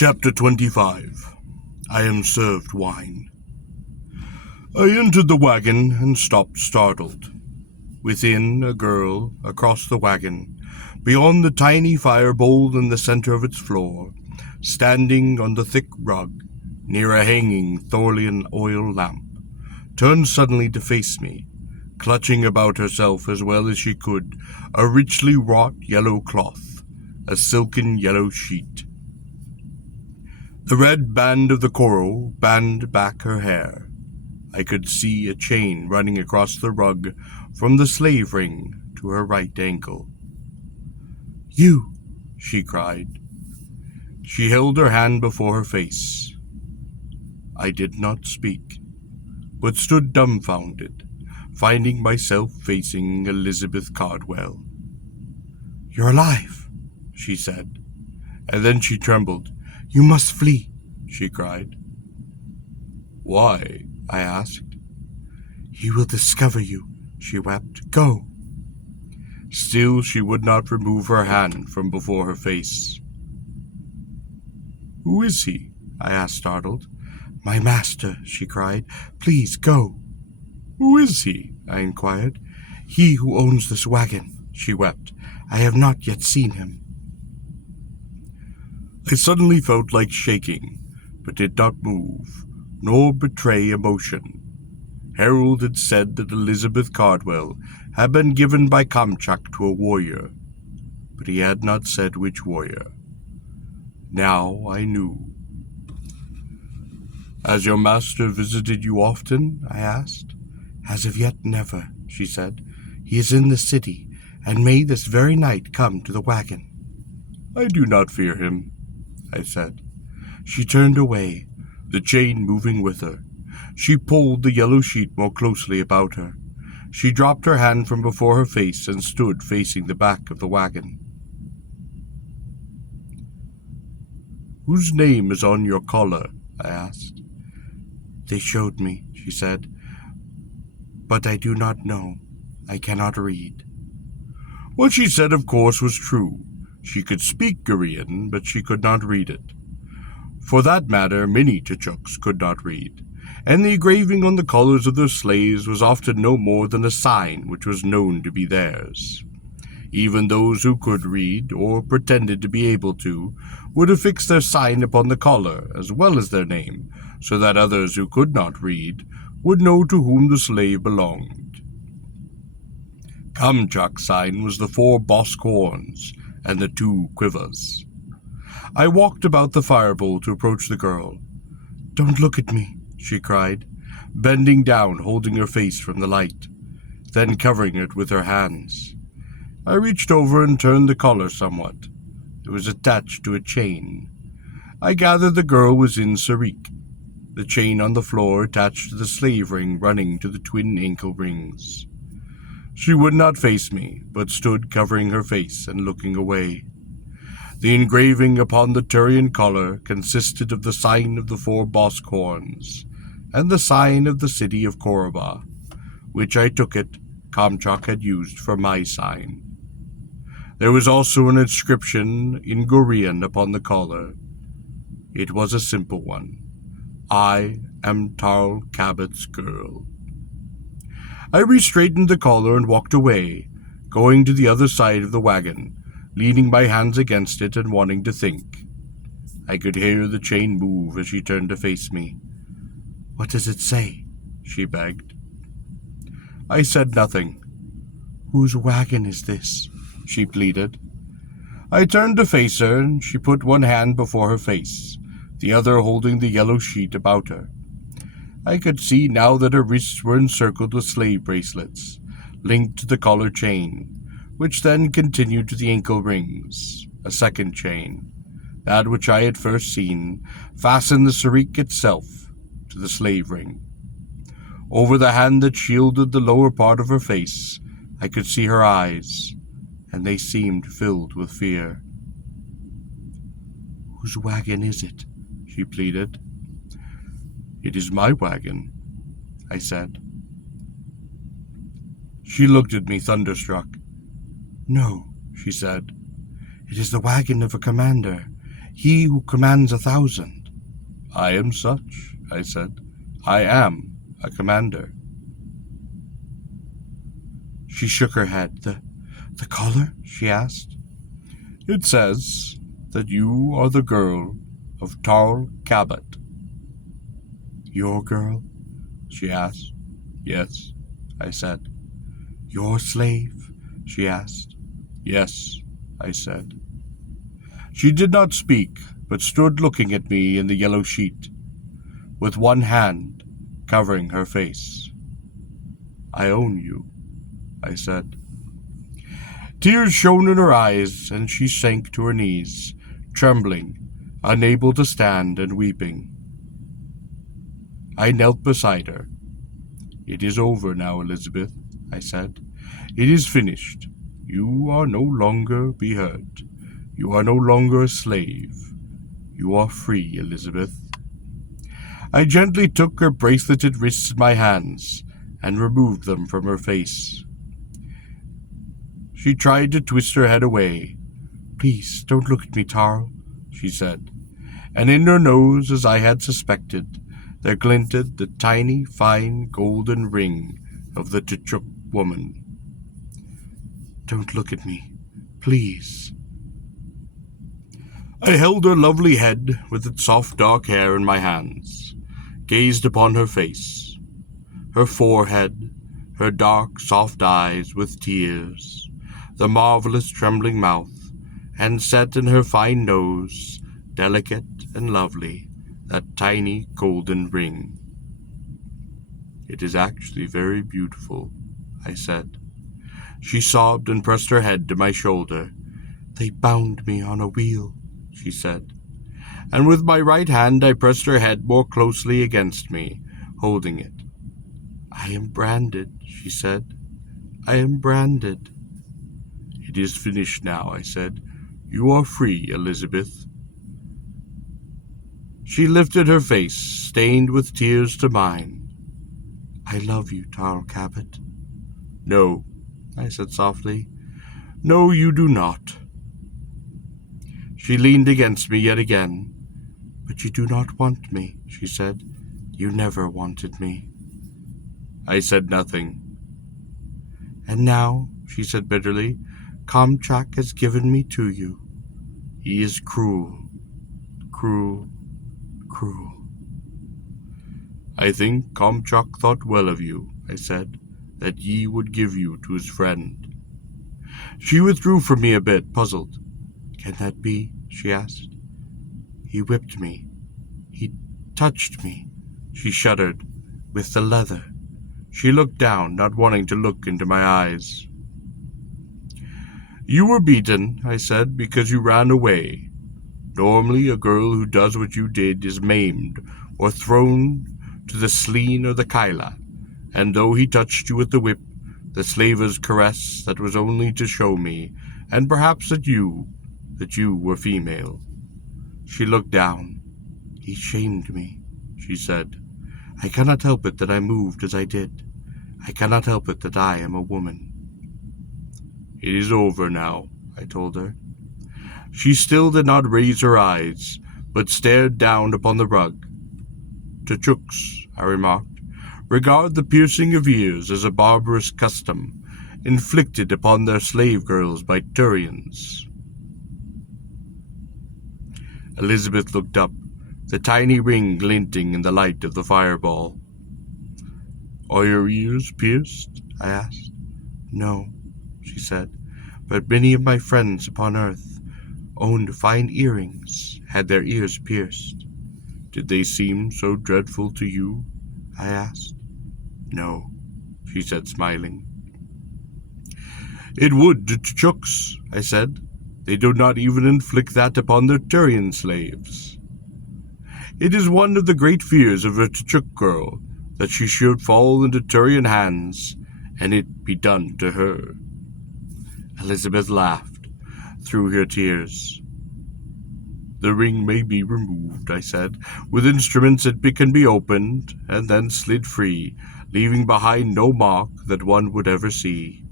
Chapter 25. I am served wine. I entered the wagon and stopped startled. Within, a girl, across the wagon, beyond the tiny fire bowl in the center of its floor, standing on the thick rug, near a hanging Thorian oil lamp, turned suddenly to face me, clutching about herself as well as she could a richly wrought yellow cloth, a silken yellow sheet. The red band of the coral band back her hair. I could see a chain running across the rug from the slave ring to her right ankle. "You!" she cried. She held her hand before her face. I did not speak, but stood dumbfounded, finding myself facing Elizabeth Cardwell. "You're alive," she said, and then she trembled. "You must flee," she cried. "Why?" I asked. "He will discover you," she wept. "Go." Still she would not remove her hand from before her face. "Who is he?" I asked, startled. "My master," she cried. "Please go." "Who is he?" I inquired. "He who owns this wagon," she wept. "I have not yet seen him." I suddenly felt like shaking, but did not move, nor betray emotion. Harold had said that Elizabeth Cardwell had been given by Kamchak to a warrior, but he had not said which warrior. Now I knew. "Has your master visited you often?" I asked. "As of yet, never," she said. "He is in the city, and may this very night come to the wagon." "I do not fear him," I said. She turned away, the chain moving with her. She pulled the yellow sheet more closely about her. She dropped her hand from before her face and stood facing the back of the wagon. "Whose name is on your collar?" I asked. "They showed me," she said, "but I do not know. I cannot read." What she said, of course, was true. She could speak Korean, but she could not read it. For that matter, many Chichuks could not read, and the engraving on the collars of their slaves was often no more than a sign which was known to be theirs. Even those who could read, or pretended to be able to, would affix their sign upon the collar, as well as their name, so that others who could not read would know to whom the slave belonged. Kamchak's sign was the 4 bosk horns and the 2 quivers. I walked about the firebowl to approach the girl. "Don't look at me," she cried, bending down, holding her face from the light, then covering it with her hands. I reached over and turned the collar somewhat. It was attached to a chain. I gathered the girl was in Sarik, the chain on the floor attached to the slave ring running to the twin ankle rings. She would not face me, but stood covering her face and looking away. The engraving upon the Turian collar consisted of the sign of the 4 bosk horns and the sign of the city of Koroba, which I took it Kamchak had used for my sign. There was also an inscription in Gorean upon the collar. It was a simple one. "I am Tarl Cabot's girl." I re-straightened the collar and walked away, going to the other side of the wagon, leaning my hands against it and wanting to think. I could hear the chain move as she turned to face me. "What does it say?" she begged. I said nothing. "Whose wagon is this?" she pleaded. I turned to face her, and she put one hand before her face, the other holding the yellow sheet about her. I could see now that her wrists were encircled with slave bracelets, linked to the collar chain, which then continued to the ankle rings. A second chain, that which I had first seen, fastened the Sarik itself to the slave ring. Over the hand that shielded the lower part of her face, I could see her eyes, and they seemed filled with fear. "Whose wagon is it?" she pleaded. "It is my wagon," I said. She looked at me thunderstruck. "No," she said. "It is the wagon of a commander. he who commands 1,000. I am such, I said. I am a commander. She shook her head. The collar? She asked. It says that you are the girl of Tarl Cabot. Your girl? She asked. Yes, I said. Your slave? She asked. Yes, I said. She did not speak, but stood looking at me in the yellow sheet, with one hand covering her face. I own you, I said. Tears shone in her eyes, and she sank to her knees, trembling, unable to stand and weeping. I knelt beside her. It is over now, Elizabeth, I said. It is finished. You are no longer be hurt. You are no longer a slave. You are free, Elizabeth. I gently took her braceleted wrists in my hands and removed them from her face. She tried to twist her head away. Please, don't look at me, Tarl, she said, and in her nose, as I had suspected, there glinted the tiny, fine, golden ring of the Tchuk woman. Don't look at me, please. I held her lovely head with its soft dark hair in my hands, gazed upon her face, her forehead, her dark soft eyes with tears, the marvelous trembling mouth, and set in her fine nose, delicate and lovely, that tiny golden ring. It is actually very beautiful, I said. She sobbed and pressed her head to my shoulder. They bound me on a wheel, she said, and with my right hand I pressed her head more closely against me, holding it. I am branded, she said. I am branded. It is finished now, I said. You are free, Elizabeth. She lifted her face, stained with tears, to mine. I love you, Tarl Cabot. No, I said softly. No, you do not. She leaned against me yet again. But you do not want me, she said. You never wanted me. I said nothing. And now, she said bitterly, Comchak has given me to you. He is cruel, cruel, cruel. I think Comchak thought well of you, I said, that ye would give you to his friend. She withdrew from me a bit, puzzled. Can that be? She asked. He whipped me. He touched me. She shuddered. With the leather. She looked down, not wanting to look into my eyes. You were beaten, I said, because you ran away. Normally, a girl who does what you did is maimed or thrown to the Sleen or the Kaila, and though he touched you with the whip, the slaver's caress, that was only to show me, and perhaps that you were female. She looked down. He shamed me, she said. I cannot help it that I moved as I did. I cannot help it that I am a woman. It is over now, I told her. She still did not raise her eyes, but stared down upon the rug. Tchuks, I remarked, regard the piercing of ears as a barbarous custom, inflicted upon their slave girls by Turians. Elizabeth looked up, the tiny ring glinting in the light of the fireball. Are your ears pierced? I asked. No, she said, but many of my friends upon earth owned fine earrings, had their ears pierced. Did they seem so dreadful to you? I asked. No, she said, smiling. It would to Tchuks, I said. They do not even inflict that upon their Turian slaves. It is one of the great fears of a Tchuk girl, that she should fall into Turian hands, and it be done to her. Elizabeth laughed through her tears. The ring may be removed, I said. With instruments it can be opened, and then slid free, leaving behind no mark that one would ever see.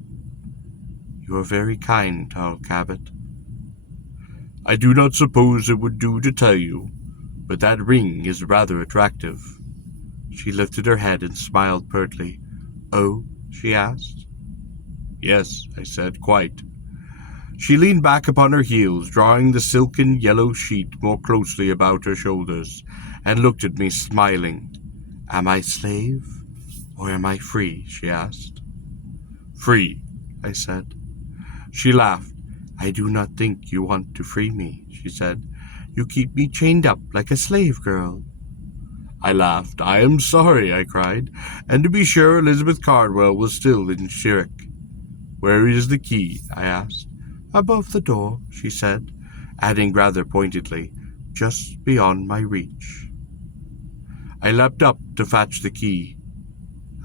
You are very kind, Tarl Cabot. I do not suppose it would do to tell you, but that ring is rather attractive." She lifted her head and smiled pertly. "Oh?" she asked. "Yes," I said, "quite." She leaned back upon her heels, drawing the silken yellow sheet more closely about her shoulders, and looked at me, smiling. "Am I slave, or am I free?" she asked. "Free," I said. She laughed. "I do not think you want to free me," she said. "You keep me chained up like a slave girl." I laughed. "I am sorry," I cried, and to be sure Elizabeth Cardwell was still in shirk. "Where is the key?" I asked. "Above the door," she said, adding rather pointedly, "just beyond my reach." I leapt up to fetch the key.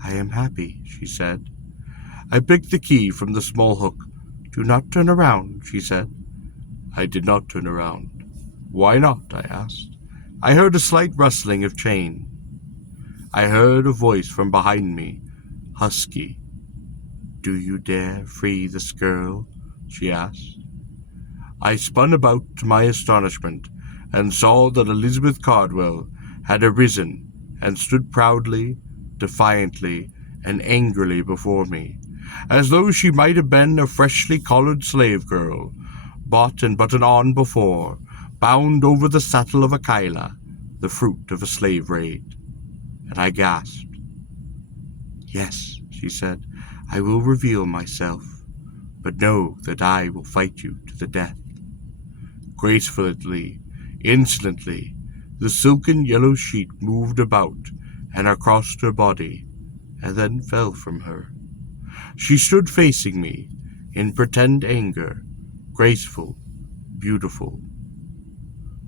"I am happy," she said. I picked the key from the small hook. "Do not turn around," she said. I did not turn around. "Why not?" I asked. I heard a slight rustling of chain. I heard a voice from behind me, husky. "Do you dare free this girl?" she asked. I spun about to my astonishment, and saw that Elizabeth Cardwell had arisen and stood proudly, defiantly, and angrily before me, as though she might have been a freshly collared slave girl, bought and buttoned on before, bound over the saddle of a Kyla, the fruit of a slave raid. And I gasped. "Yes," she said, "I will reveal myself, but know that I will fight you to the death." Gracefully, insolently, the silken yellow sheet moved about and across her body, and then fell from her. She stood facing me, in pretend anger, graceful, beautiful.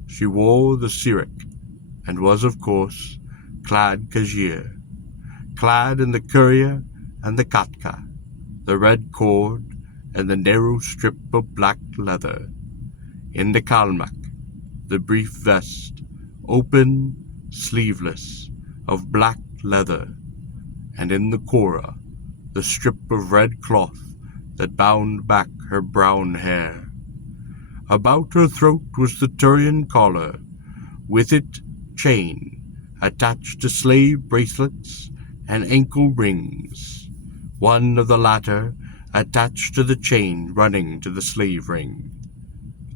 She wore the sirik, and was, of course, clad kajir, clad in the courier and the katka, the red cord and the narrow strip of black leather, in the kalmak, the brief vest, open, sleeveless, of black leather, and in the kora, the strip of red cloth that bound back her brown hair. About her throat was the Turian collar, with it chain, attached to slave bracelets and ankle rings, one of the latter attached to the chain running to the slave ring.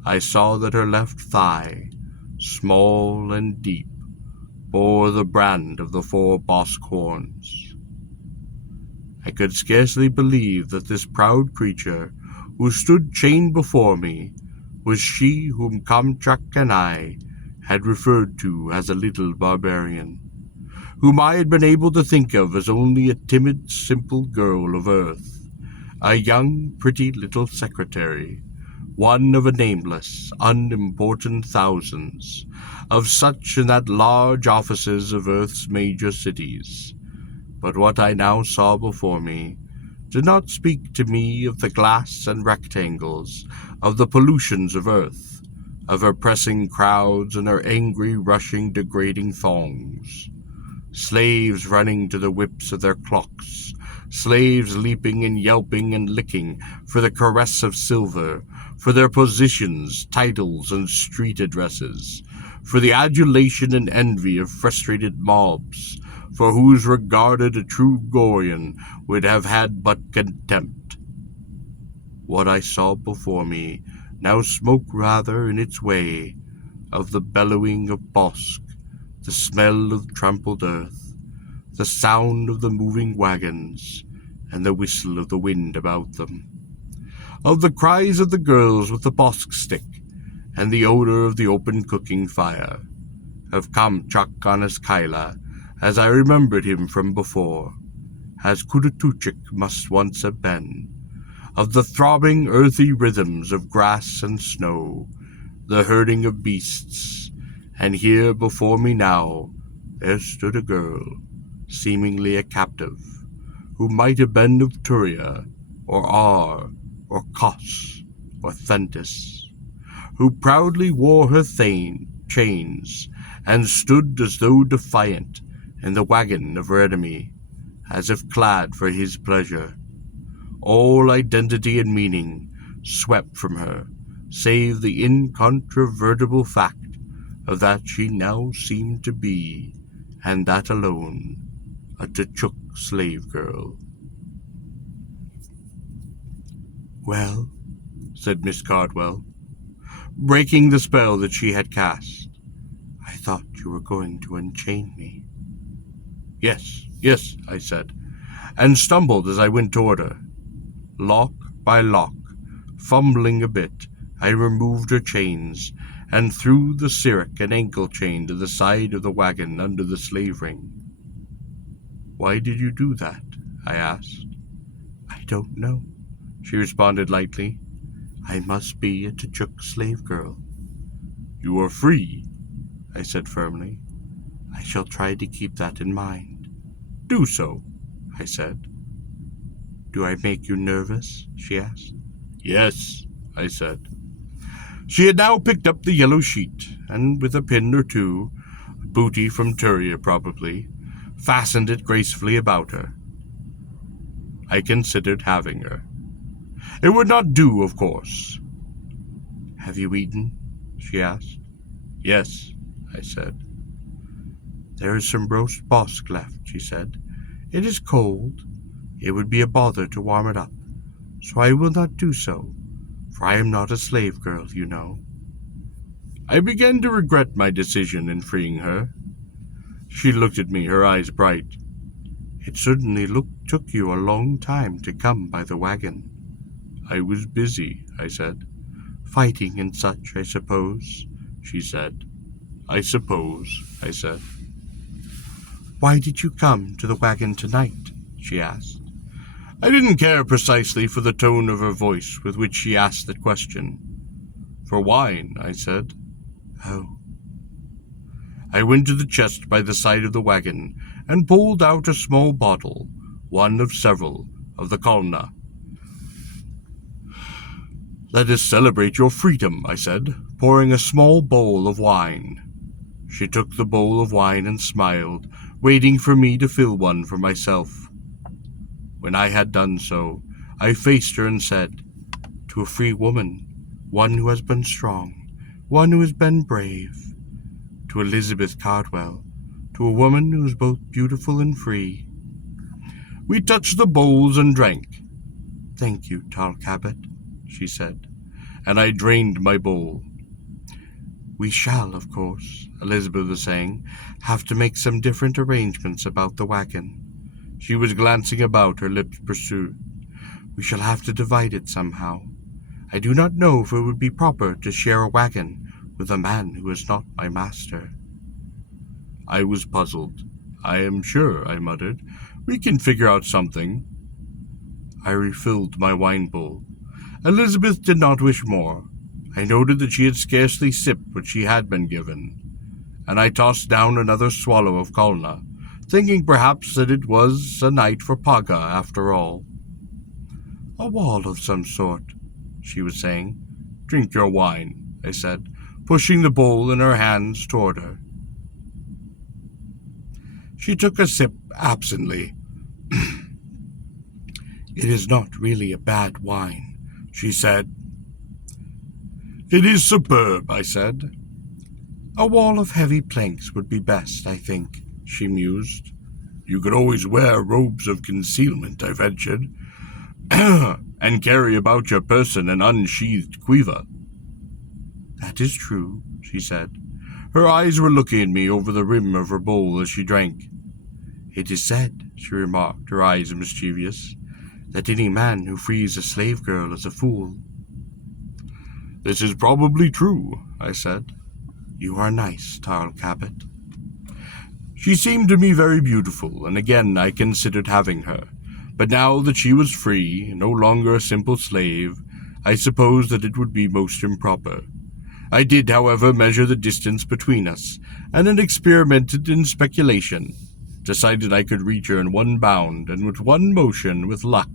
I saw that her left thigh, small and deep, bore the brand of the 4 Bosk horns. I could scarcely believe that this proud creature, who stood chained before me, was she whom Kamchak and I had referred to as a little barbarian, whom I had been able to think of as only a timid, simple girl of earth, a young, pretty little secretary, one of a nameless, unimportant thousands, of such in that large offices of earth's major cities. But what I now saw before me did not speak to me of the glass and rectangles, of the pollutions of earth, of her pressing crowds and her angry, rushing, degrading thongs. Slaves running to the whips of their clocks, slaves leaping and yelping and licking for the caress of silver, for their positions, titles, and street addresses, for the adulation and envy of frustrated mobs, for whose regarded a true Gorian would have had but contempt. What I saw before me now spoke rather in its way of the bellowing of Bosk, the smell of trampled earth, the sound of the moving wagons, and the whistle of the wind about them, of the cries of the girls with the Bosk stick, and the odor of the open cooking fire, of Kamchak on his Kyla, as I remembered him from before, as Kudatuchik must once have been, of the throbbing earthy rhythms of grass and snow, the herding of beasts, and here before me now there stood a girl, seemingly a captive, who might have been of Turia, or Ar, or Kos, or Thentis, who proudly wore her chains, and stood as though defiant in the wagon of her enemy, as if clad for his pleasure. All identity and meaning swept from her, save the incontrovertible fact of that she now seemed to be, and that alone, a Tchuk slave girl. "Well," said Miss Cardwell, breaking the spell that she had cast, "I thought you were going to unchain me." "Yes, yes," I said, and stumbled as I went toward her. Lock by lock, fumbling a bit, I removed her chains and threw the sirrup and ankle chain to the side of the wagon under the slave ring. "Why did you do that?" I asked. "I don't know," she responded lightly. "I must be a Tchuk slave girl." "You are free," I said firmly. "I shall try to keep that in mind." "Do so," I said. "Do I make you nervous?" she asked. "Yes," I said. She had now picked up the yellow sheet, and with a pin or two, booty from Turia probably, fastened it gracefully about her. I considered having her. It would not do, of course. "Have you eaten?" she asked. "Yes," I said. "There is some roast bosk left," she said. "It is cold. It would be a bother to warm it up, so I will not do so, for I am not a slave girl, you know." I began to regret my decision in freeing her. She looked at me, her eyes bright. "It certainly took you a long time to come by the wagon." "I was busy," I said. "Fighting and such, I suppose," she said. "I suppose," I said. "Why did you come to the wagon tonight?" she asked. I didn't care precisely for the tone of her voice with which she asked that question. "For wine," I said. "Oh." I went to the chest by the side of the wagon and pulled out a small bottle, one of several, of the Kalna. "Let us celebrate your freedom," I said, pouring a small bowl of wine. She took the bowl of wine and smiled, waiting for me to fill one for myself. When I had done so, I faced her and said, "To a free woman, one who has been strong, one who has been brave, to Elizabeth Cardwell, to a woman who is both beautiful and free." We touched the bowls and drank. "Thank you, Tal Cabot," she said, and I drained my bowl. "We shall, of course," Elizabeth was saying, "have to make some different arrangements about the wagon." She was glancing about, her lips pursed. "We shall have to divide it somehow. I do not know if it would be proper to share a wagon with a man who is not my master." I was puzzled. "I am sure," I muttered. "We can figure out something." I refilled my wine bowl. Elizabeth did not wish more. I noted that she had scarcely sipped what she had been given, and I tossed down another swallow of Kalna, thinking perhaps that it was a night for Paga after all. "A wall of some sort," she was saying. "Drink your wine," I said, pushing the bowl in her hands toward her. She took a sip absently. "It is not really a bad wine," she said. "It is superb," I said. "A wall of heavy planks would be best, I think," she mused. "You could always wear robes of concealment," I ventured, "and carry about your person an unsheathed quiver." "That is true," she said. Her eyes were looking at me over the rim of her bowl as she drank. "It is said," she remarked, her eyes mischievous, "that any man who frees a slave girl is a fool." "This is probably true," I said. "You are nice, Tarl Cabot." She seemed to me very beautiful, and again I considered having her. But now that she was free, no longer a simple slave, I supposed that it would be most improper. I did, however, measure the distance between us, and in experimented in speculation, decided I could reach her in one bound, and with one motion, with luck,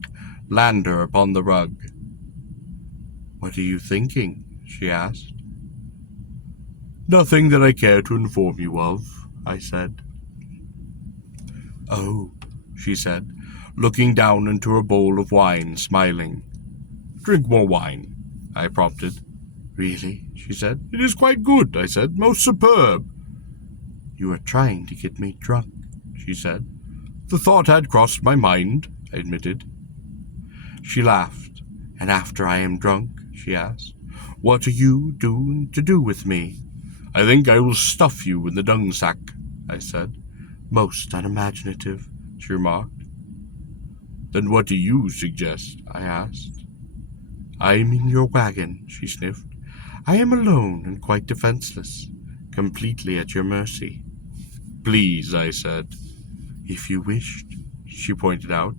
land her upon the rug. "What are you thinking?" she asked. "Nothing that I care to inform you of," I said. "Oh," she said, looking down into her bowl of wine, smiling. "Drink more wine," I prompted. Really? She said. It is quite good, I said. Most superb. You are trying to get me drunk, she said. The thought had crossed my mind, I admitted. She laughed. And after I am drunk, she asked, what are you doing to do with me? I think I will stuff you in the dung sack, I said. Most unimaginative, she remarked. Then what do you suggest? I asked. I am in your wagon, she sniffed. I am alone and quite defenseless, completely at your mercy. Please, I said. If you wished, she pointed out,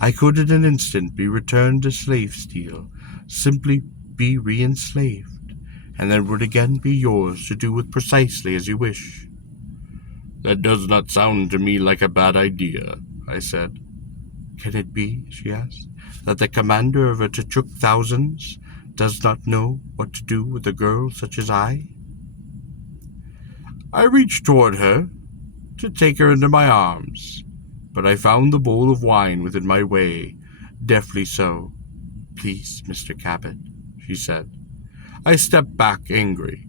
I could in an instant be returned to slave steel, simply be re-enslaved, and then would again be yours to do with precisely as you wish. That does not sound to me like a bad idea, I said. Can it be, she asked, that the commander of a Tachuk thousands does not know what to do with a girl such as I? I reached toward her to take her into my arms, but I found the bowl of wine within my way, deftly so. Please, Mr. Cabot, she said. I stepped back, angry.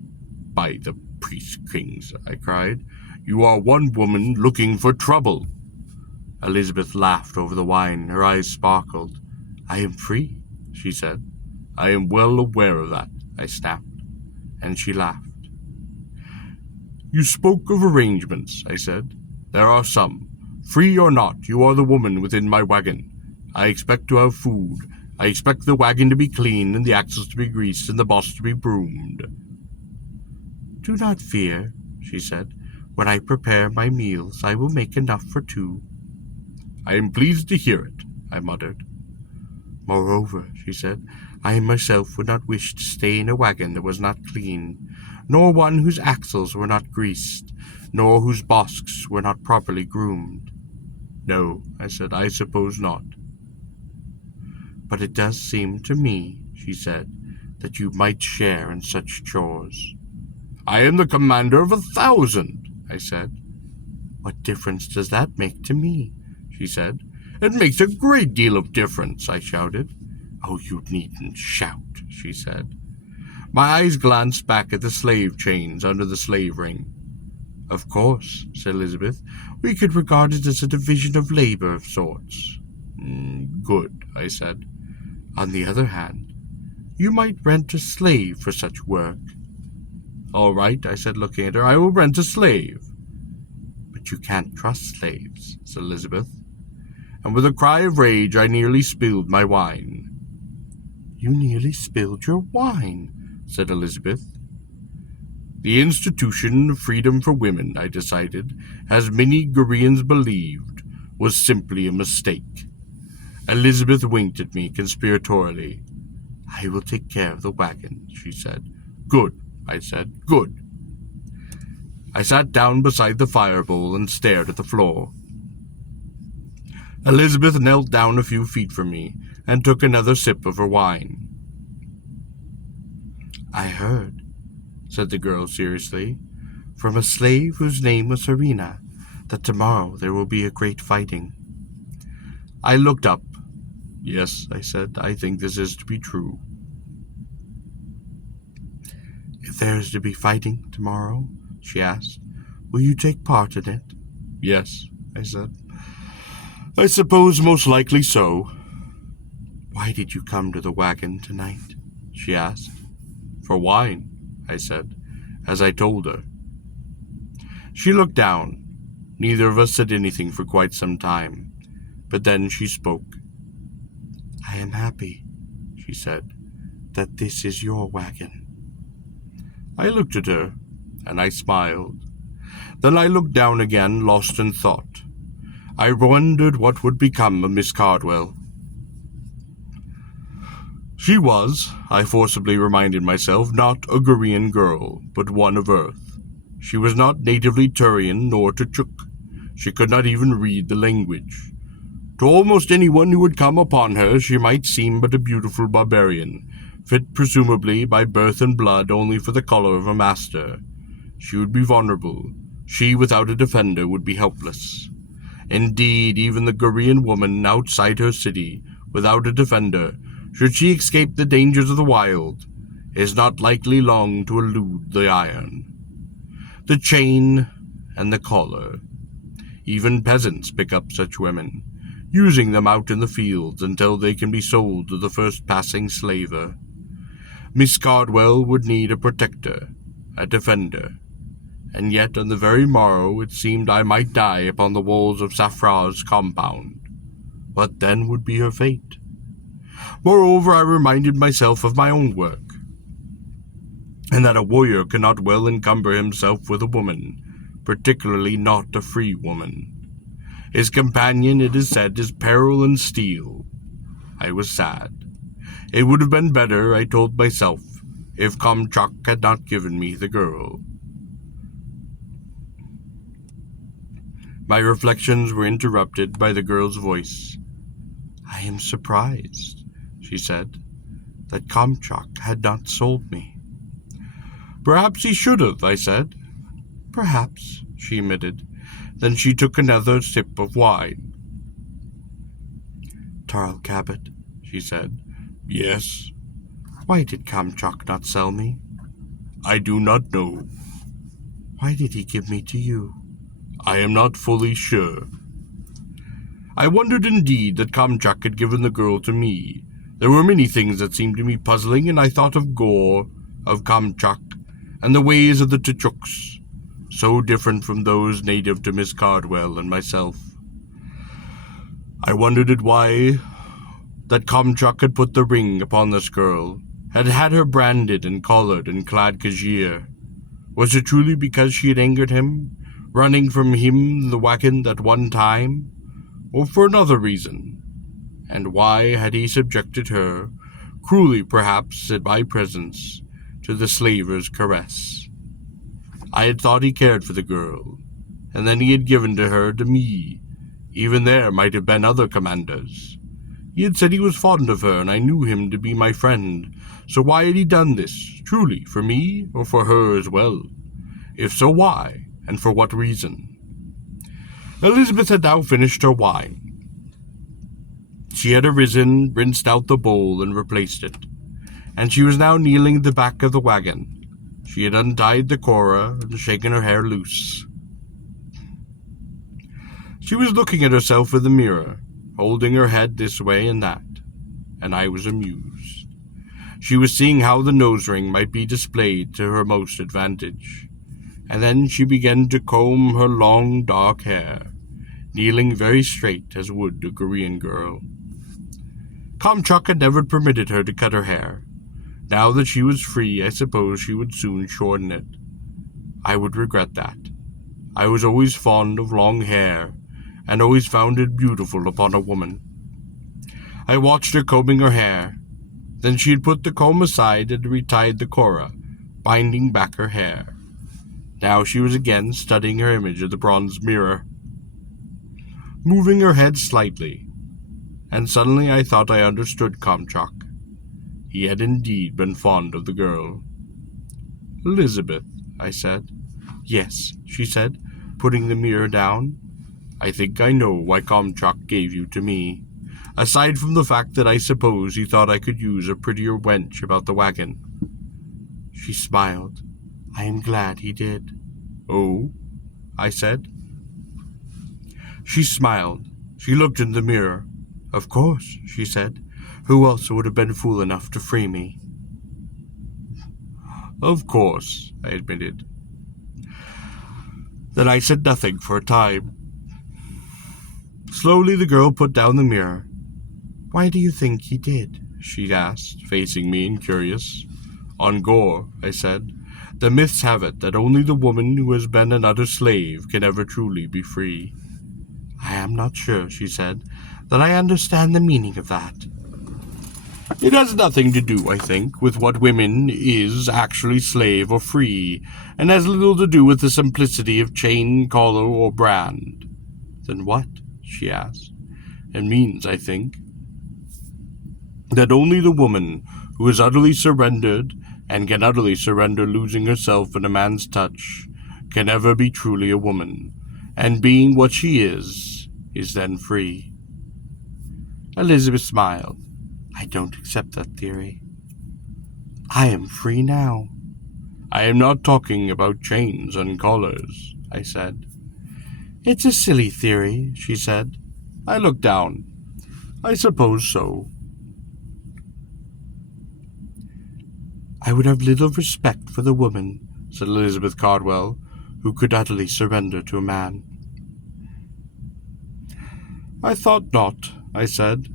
By the priest kings, I cried, you are one woman looking for trouble. Elizabeth laughed over the wine. Her eyes sparkled. I am free, she said. I am well aware of that, I snapped, and she laughed. You spoke of arrangements, I said. There are some. Free or not, you are the woman within my wagon. I expect to have food. I expect the wagon to be clean, and the axles to be greased, and the boss to be broomed. Do not fear, she said. When I prepare my meals, I will make enough for two. I am pleased to hear it, I muttered. Moreover, she said, I myself would not wish to stay in a wagon that was not clean, nor one whose axles were not greased, nor whose bosks were not properly groomed. No, I said, I suppose not. But it does seem to me, she said, that you might share in such chores. I am the commander of 1,000, I said. What difference does that make to me? She said. It makes a great deal of difference, I shouted. Oh, you needn't shout, she said. My eyes glanced back at the slave chains under the slave ring. Of course, said Elizabeth, we could regard it as a division of labor of sorts. Good, I said. On the other hand, you might rent a slave for such work. All right, I said, looking at her, I will rent a slave. But you can't trust slaves, said Elizabeth. And with a cry of rage, I nearly spilled my wine. You nearly spilled your wine, said Elizabeth. The institution of freedom for women, I decided, as many Goreans believed, was simply a mistake. Elizabeth winked at me conspiratorially. I will take care of the wagon, she said. Good, I said, good. I sat down beside the fire bowl and stared at the floor. Elizabeth knelt down a few feet from me and took another sip of her wine. I heard, said the girl seriously, from a slave whose name was Serena, that tomorrow there will be a great fighting. I looked up. Yes, I said, I think this is to be true. If there is to be fighting tomorrow, she asked, will you take part in it? Yes, I said. I suppose most likely so. Why did you come to the wagon tonight? She asked. For wine, I said, as I told her. She looked down. Neither of us said anything for quite some time, but then she spoke. I am happy, she said, that this is your wagon. I looked at her, and I smiled. Then I looked down again, lost in thought. I wondered what would become of Miss Cardwell. She was, I forcibly reminded myself, not a Gorean girl, but one of Earth. She was not natively Turian nor Tachuk. She could not even read the language. To almost anyone who would come upon her, she might seem but a beautiful barbarian, fit presumably by birth and blood only for the color of a master. She would be vulnerable. She, without a defender, would be helpless. Indeed, even the Gorean woman outside her city, without a defender, should she escape the dangers of the wild, is not likely long to elude the iron, the chain, and the collar. Even peasants pick up such women, using them out in the fields until they can be sold to the first passing slaver. Miss Cardwell would need a protector, a defender, and yet on the very morrow it seemed I might die upon the walls of Safra's compound. What then would be her fate? Moreover, I reminded myself of my own work, and that a warrior cannot well encumber himself with a woman, particularly not a free woman. His companion, it is said, is peril and steel. I was sad. It would have been better, I told myself, if Kamchuk had not given me the girl. My reflections were interrupted by the girl's voice. I am surprised, she said, that Kamchuk had not sold me. Perhaps he should have, I said. Perhaps, she admitted. Then she took another sip of wine. Tarl Cabot, she said. Yes. Why did Kamchuk not sell me? I do not know. Why did he give me to you? I am not fully sure. I wondered indeed that Kamchuk had given the girl to me. There were many things that seemed to me puzzling, and I thought of Gor, of Kamchuk, and the ways of the Tchuks, so different from those native to Miss Cardwell and myself. I wondered why that Kamchuk had put the ring upon this girl, had had her branded and collared and clad Kajir. Was it truly because she had angered him, running from him the wagon at one time, or for another reason? And why had he subjected her, cruelly perhaps in my presence, to the slaver's caress? I had thought he cared for the girl, and then he had given her to me. Even there might have been other commanders. He had said he was fond of her, and I knew him to be my friend. So why had he done this, truly, for me, or for her as well? If so, why, and for what reason? Elizabeth had now finished her wine. She had arisen, rinsed out the bowl, and replaced it, and she was now kneeling at the back of the wagon. She had untied the cora and shaken her hair loose. She was looking at herself in the mirror, holding her head this way and that, and I was amused. She was seeing how the nose ring might be displayed to her most advantage, and then she began to comb her long dark hair, kneeling very straight as would a Korean girl. Kamchuk had never permitted her to cut her hair. Now that she was free, I suppose she would soon shorten it. I would regret that. I was always fond of long hair, and always found it beautiful upon a woman. I watched her combing her hair. Then she had put the comb aside and retied the cora, binding back her hair. Now she was again studying her image of the bronze mirror, moving her head slightly, and suddenly I thought I understood Kamchuk. He had indeed been fond of the girl. Elizabeth, I said. Yes, she said, putting the mirror down. I think I know why Kamchuk gave you to me, aside from the fact that I suppose he thought I could use a prettier wench about the wagon. She smiled. I am glad he did. Oh, I said. She smiled. She looked in the mirror. Of course, she said. Who else would have been fool enough to free me? Of course, I admitted. Then I said nothing for a time. Slowly the girl put down the mirror. Why do you think he did? She asked, facing me and curious. On Gor, I said. The myths have it that only the woman who has been an utter slave can ever truly be free. I am not sure, she said, that I understand the meaning of that. It has nothing to do, I think, with what women is actually slave or free, and has little to do with the simplicity of chain, collar, or brand. Then what? She asked. It means, I think, that only the woman who is utterly surrendered and can utterly surrender losing herself in a man's touch can ever be truly a woman, and being what she is then free. Elizabeth smiled. I don't accept that theory. I am free now. I am not talking about chains and collars, I said. It's a silly theory, she said. I looked down. I suppose so. I would have little respect for the woman, said Elizabeth Cardwell, who could utterly surrender to a man. I thought not, I said.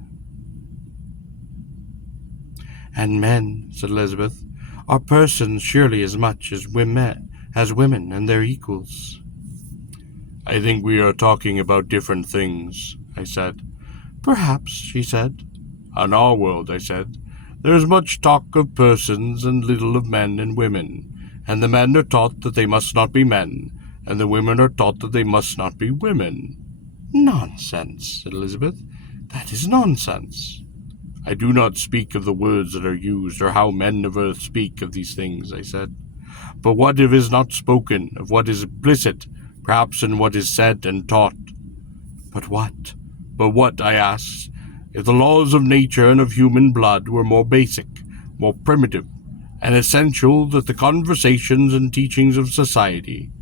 And men, said Elizabeth, are persons surely as much as women and their equals. I think we are talking about different things, I said. Perhaps, she said. In our world, I said, there is much talk of persons and little of men and women, and the men are taught that they must not be men, and the women are taught that they must not be women. Nonsense, said Elizabeth. That is nonsense. I do not speak of the words that are used, or how men of earth speak of these things, I said. But what if is not spoken, of what is implicit, perhaps in what is said and taught? But what? But what, I asked, if the laws of nature and of human blood were more basic, more primitive, and essential than the conversations and teachings of society?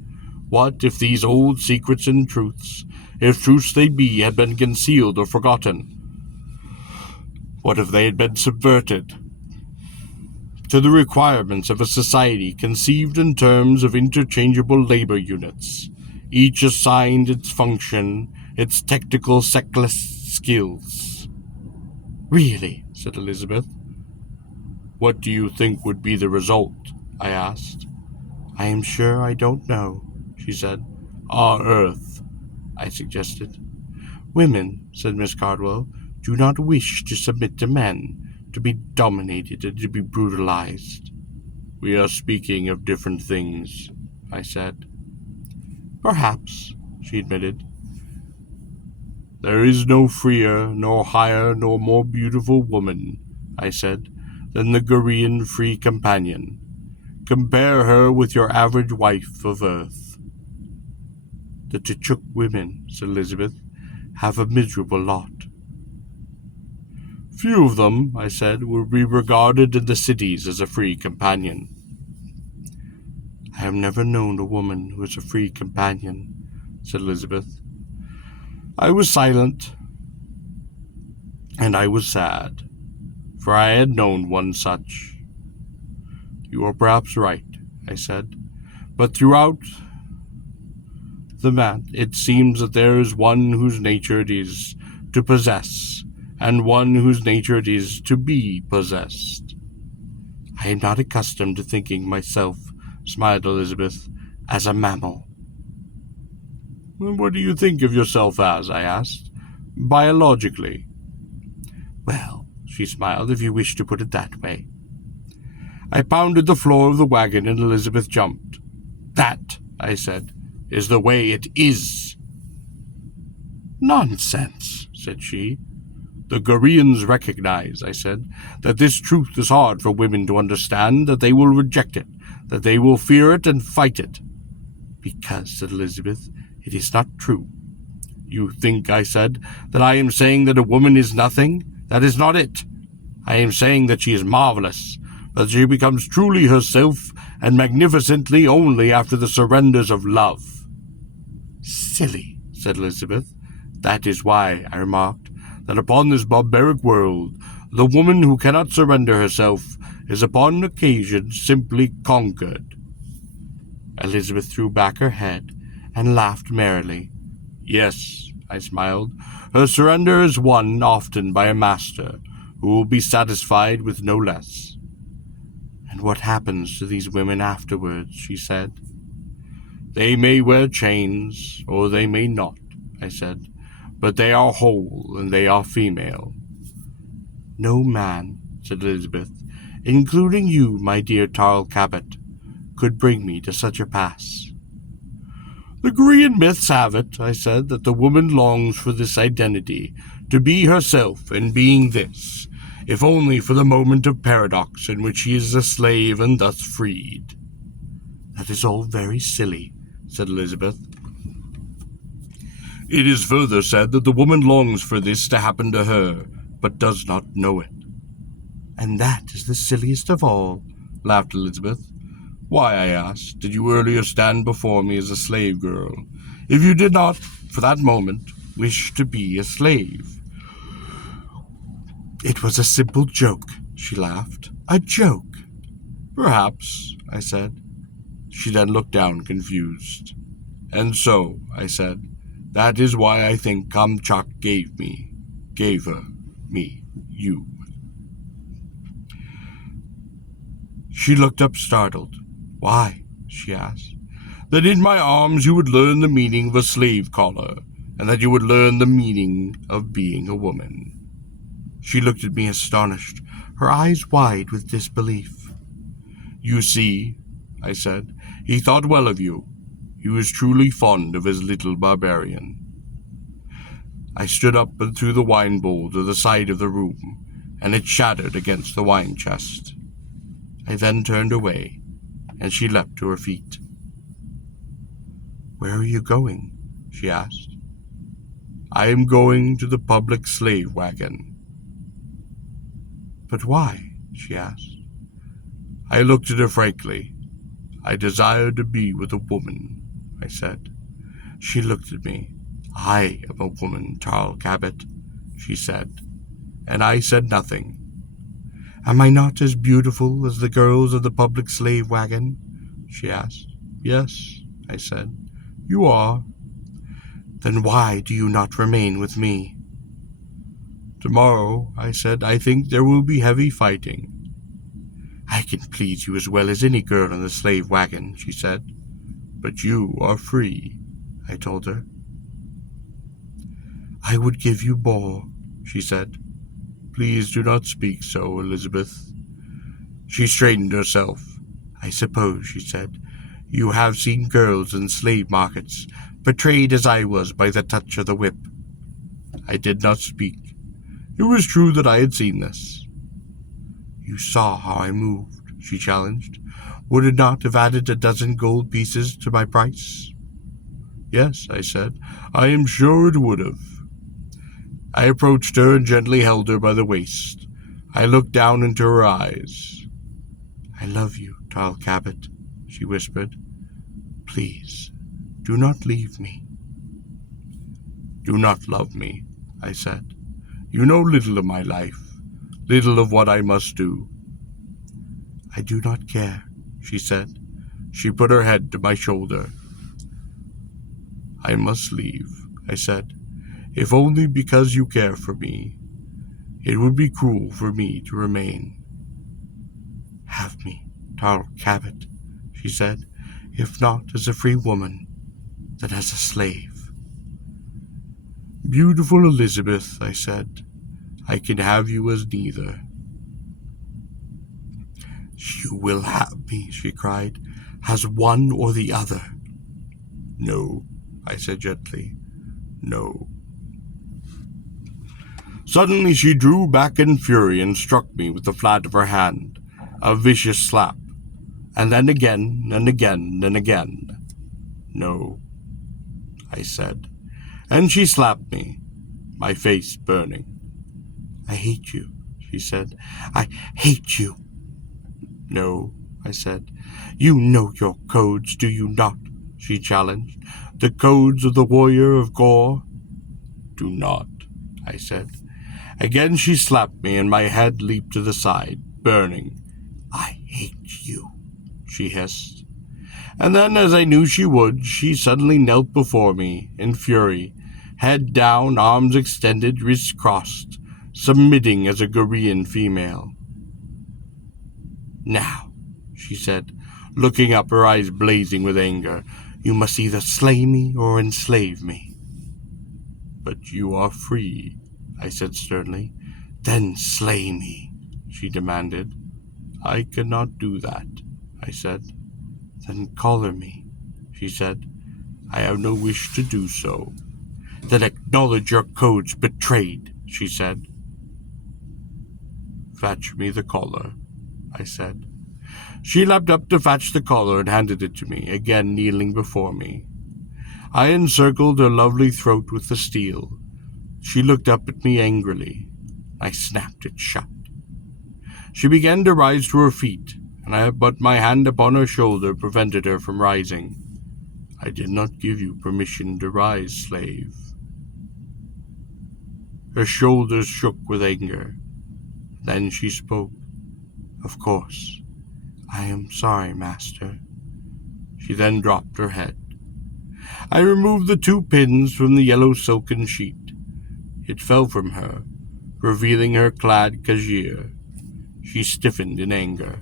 What if these old secrets and truths, if truths they be, had been concealed or forgotten? What if they had been subverted to the requirements of a society conceived in terms of interchangeable labor units, each assigned its function, its technical skills? Really, said Elizabeth. What do you think would be the result? I asked. I am sure I don't know, she said. Our Earth, I suggested. Women, said Miss Cardwell, do not wish to submit to men, to be dominated and to be brutalized. We are speaking of different things, I said. Perhaps, she admitted. There is no freer, nor higher, nor more beautiful woman, I said, than the Gorean free companion. Compare her with your average wife of earth. The Tchuk women, said Elizabeth, have a miserable lot. Few of them, I said, will be regarded in the cities as a free companion. I have never known a woman who is a free companion, said Elizabeth. I was silent, and I was sad, for I had known one such. You are perhaps right, I said, but throughout the mat it seems that there is one whose nature it is to possess, and one whose nature it is to be possessed. I am not accustomed to thinking myself, smiled Elizabeth, as a mammal. What do you think of yourself as? I asked. Biologically. Well, she smiled, if you wish to put it that way. I pounded the floor of the wagon and Elizabeth jumped. That, I said, is the way it is. Nonsense, said she. The Goreans recognize, I said, that this truth is hard for women to understand, that they will reject it, that they will fear it and fight it. Because, said Elizabeth, it is not true. You think, I said, that I am saying that a woman is nothing? That is not it. I am saying that she is marvelous, that she becomes truly herself and magnificently only after the surrenders of love. Silly, said Elizabeth. That is why, I remarked, that upon this barbaric world, the woman who cannot surrender herself is upon occasion simply conquered. Elizabeth threw back her head and laughed merrily. Yes, I smiled, her surrender is won often by a master who will be satisfied with no less. And what happens to these women afterwards, she said. They may wear chains, or they may not, I said, but they are whole and they are female. No man, said Elizabeth, including you, my dear Tarl Cabot, could bring me to such a pass. The Korean myths have it, I said, that the woman longs for this identity, to be herself in being this, if only for the moment of paradox in which she is a slave and thus freed. That is all very silly, said Elizabeth. It is further said that the woman longs for this to happen to her, but does not know it. And that is the silliest of all, laughed Elizabeth. Why, I asked, did you earlier stand before me as a slave girl, if you did not, for that moment, wish to be a slave? It was a simple joke, she laughed. A joke. Perhaps, I said. She then looked down, confused. And so, I said, that is why I think Kamchak gave her, you. She looked up startled. Why? She asked. That in my arms you would learn the meaning of a slave collar, and that you would learn the meaning of being a woman. She looked at me astonished, her eyes wide with disbelief. You see, I said, he thought well of you. He was truly fond of his little barbarian. I stood up and threw the wine bowl to the side of the room, and it shattered against the wine chest. I then turned away, and she leapt to her feet. Where are you going? She asked. I am going to the public slave wagon. But why? She asked. I looked at her frankly. I desire to be with a woman, I said. She looked at me. I am a woman, Tarl Cabot, she said, and I said nothing. Am I not as beautiful as the girls of the public slave wagon? She asked. Yes, I said. You are. Then why do you not remain with me? Tomorrow, I said, I think there will be heavy fighting. I can please you as well as any girl in the slave wagon, she said. But you are free, I told her. I would give you more, she said. Please do not speak so, Elizabeth. She straightened herself. I suppose, she said, you have seen girls in slave markets, betrayed as I was by the touch of the whip. I did not speak. It was true that I had seen this. You saw how I moved, she challenged. Would it not have added a dozen gold pieces to my price? Yes, I said. I am sure it would have. I approached her and gently held her by the waist. I looked down into her eyes. I love you, Tarl Cabot, she whispered. Please, do not leave me. Do not love me, I said. You know little of my life, little of what I must do. I do not care, she said. She put her head to my shoulder. I must leave, I said, if only because you care for me. It would be cruel for me to remain. Have me, Tarl Cabot, she said, if not as a free woman, then as a slave. Beautiful Elizabeth, I said, I can have you as neither. You will have me, she cried, as one or the other. No, I said gently, no. Suddenly she drew back in fury and struck me with the flat of her hand, a vicious slap, and then again and again and again. No, I said, and she slapped me, my face burning. I hate you, she said. I hate you. No, I said. You know your codes, do you not? She challenged. The codes of the warrior of Gor? Do not, I said. Again she slapped me, and my head leaped to the side, burning. I hate you, she hissed. And then, as I knew she would, she suddenly knelt before me, in fury, head down, arms extended, wrists crossed, submitting as a Gorean female. Now, she said, looking up, her eyes blazing with anger, you must either slay me or enslave me. But you are free, I said sternly. Then slay me, she demanded. I cannot do that, I said. Then collar me, she said. I have no wish to do so. Then acknowledge your codes betrayed, she said. Fetch me the collar, I said. She leapt up to fetch the collar and handed it to me, again kneeling before me. I encircled her lovely throat with the steel. She looked up at me angrily. I snapped it shut. She began to rise to her feet, but my hand upon her shoulder prevented her from rising. I did not give you permission to rise, slave. Her shoulders shook with anger. Then she spoke. Of course. I am sorry, master. She then dropped her head. I removed the 2 pins from the yellow silken sheet. It fell from her, revealing her clad kajir. She stiffened in anger.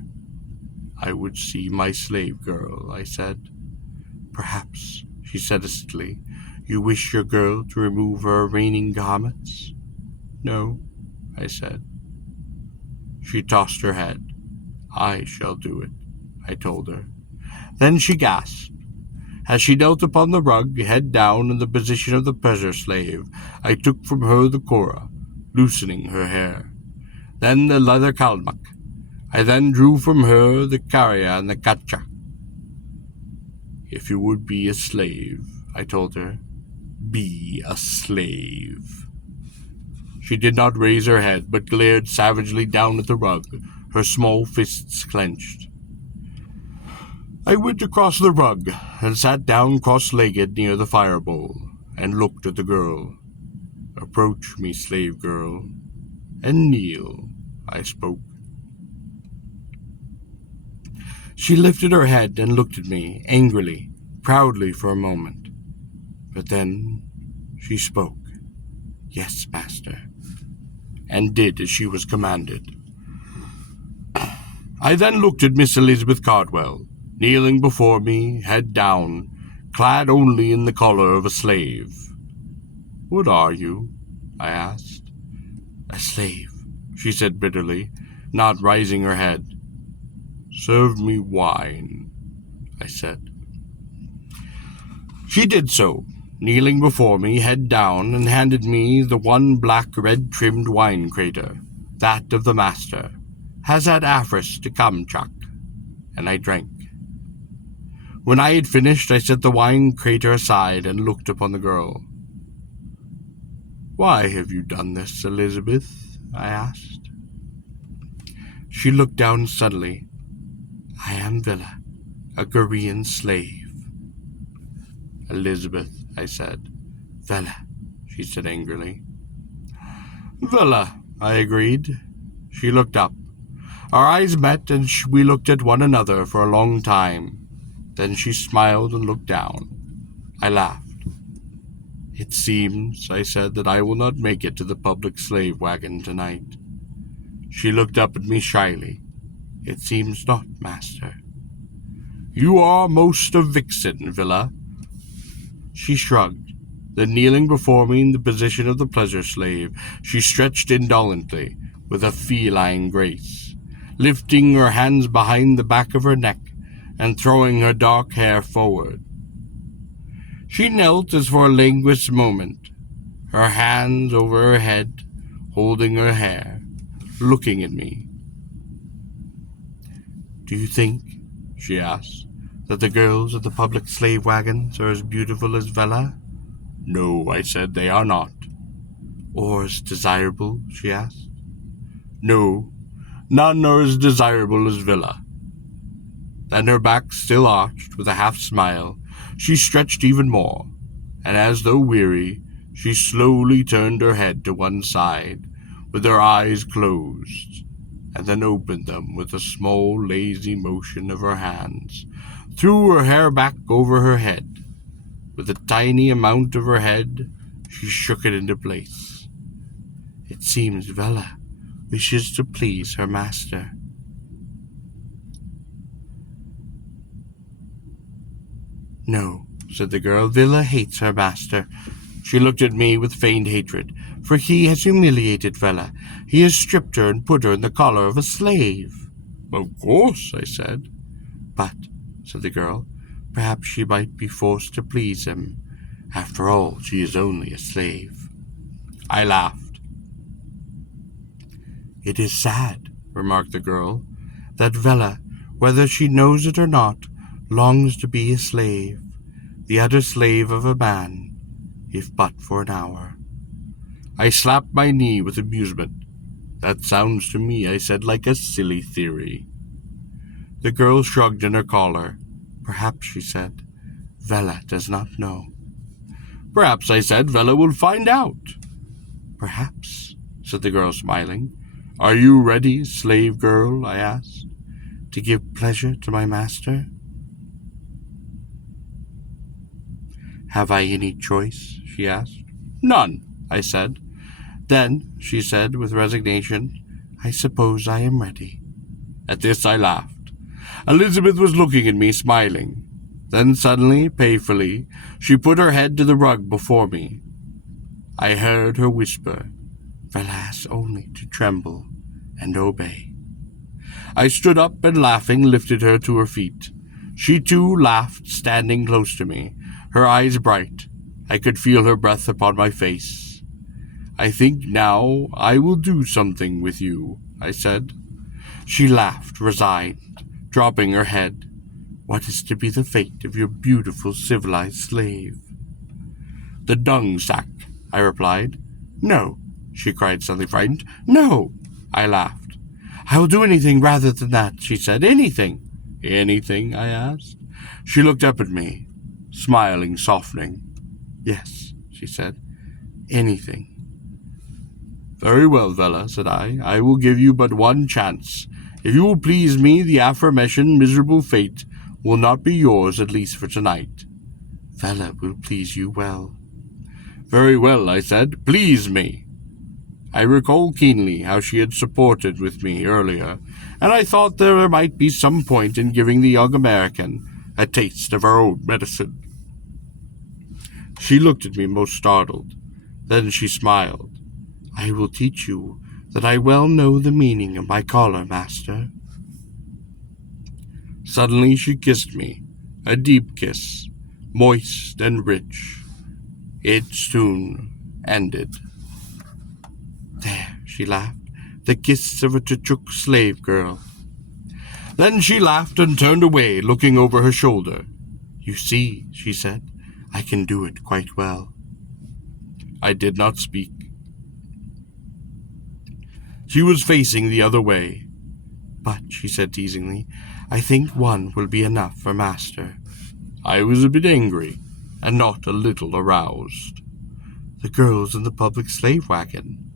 I would see my slave girl, I said. Perhaps, she said acidly, you wish your girl to remove her remaining garments? No, I said. She tossed her head. I shall do it, I told her. Then she gasped. As she knelt upon the rug, head down in the position of the pleasure slave, I took from her the kora, loosening her hair. Then the leather kalmak. I then drew from her the karya and the katcha. If you would be a slave, I told her, be a slave. She did not raise her head, but glared savagely down at the rug, her small fists clenched. I went across the rug and sat down cross-legged near the fire bowl and looked at the girl. Approach me, slave girl, and kneel, I spoke. She lifted her head and looked at me, angrily, proudly for a moment. But then she spoke. Yes, master, and did as she was commanded. I then looked at Miss Elizabeth Cardwell, kneeling before me, head down, clad only in the collar of a slave. What are you? I asked. A slave, she said bitterly, not raising her head. Serve me wine, I said. She did so, kneeling before me, head down, and handed me the 1 black red-trimmed wine crater, that of the master, Hazat Afris de Kamchak, and I drank. When I had finished, I set the wine crater aside and looked upon the girl. Why have you done this, Elizabeth? I asked. She looked down suddenly. I am Villa, a Korean slave. Elizabeth, I said. Villa, she said angrily. Villa, I agreed. She looked up. Our eyes met, and we looked at one another for a long time. Then she smiled and looked down. I laughed. It seems, I said, that I will not make it to the public slave wagon tonight. She looked up at me shyly. It seems not, master. You are most a vixen, Villa. She shrugged. Then, kneeling before me in the position of the pleasure slave, she stretched indolently, with a feline grace, lifting her hands behind the back of her neck and throwing her dark hair forward. She knelt as for a languorous moment, her hands over her head, holding her hair, looking at me. Do you think, she asked, that the girls of the public slave wagons are as beautiful as Vela? No, I said, they are not. Or as desirable, she asked. No, none are as desirable as Villa. Then, her back still arched with a half-smile, she stretched even more, and as though weary, she slowly turned her head to one side, with her eyes closed, and then opened them with a small, lazy motion of her hands, threw her hair back over her head. With a tiny amount of her head, she shook it into place. It seems Vela wishes to please her master. No, said the girl, Villa hates her master. She looked at me with feigned hatred, for he has humiliated Vela. He has stripped her and put her in the collar of a slave. Of course, I said. But, said the girl, perhaps she might be forced to please him. After all, she is only a slave. I laughed. It is sad, remarked the girl, that Vela, whether she knows it or not, longs to be a slave, the utter slave of a man, if but for an hour. I slapped my knee with amusement. That sounds to me, I said, like a silly theory. The girl shrugged in her collar. Perhaps, she said, Vela does not know. Perhaps, I said, Vela will find out. Perhaps, said the girl, smiling. Are you ready, slave girl, I asked, to give pleasure to my master? Have I any choice? She asked. None, I said. Then, she said with resignation, I suppose I am ready. At this I laughed. Elizabeth was looking at me, smiling. Then suddenly, painfully, she put her head to the rug before me. I heard her whisper, Alas, only to tremble and obey. I stood up and, laughing, lifted her to her feet. She too laughed, standing close to me, her eyes bright. I could feel her breath upon my face. I think now I will do something with you, I said. She laughed, resigned, dropping her head. What is to be the fate of your beautiful civilized slave? The dung sack, I replied. No, she cried, suddenly frightened. No, I laughed. I will do anything rather than that, she said. Anything. Anything, I asked. She looked up at me, smiling, softening. Yes, she said. Anything. Very well, Vela, said I. I will give you but one chance. If you will please me, the aforementioned miserable fate will not be yours, at least for tonight. Vela will please you well. Very well, I said. Please me. I recalled keenly how she had supported with me earlier, and I thought there might be some point in giving the young American a taste of her own medicine. She looked at me most startled. Then she smiled. I will teach you that I well know the meaning of my collar, master. Suddenly she kissed me, a deep kiss, moist and rich. It soon ended. There, she laughed, the kiss of a Tchuk slave girl. Then she laughed and turned away, looking over her shoulder. You see, she said, I can do it quite well. I did not speak. She was facing the other way. But, she said teasingly, I think one will be enough for master. I was a bit angry, and not a little aroused. The girls in the public slave wagon,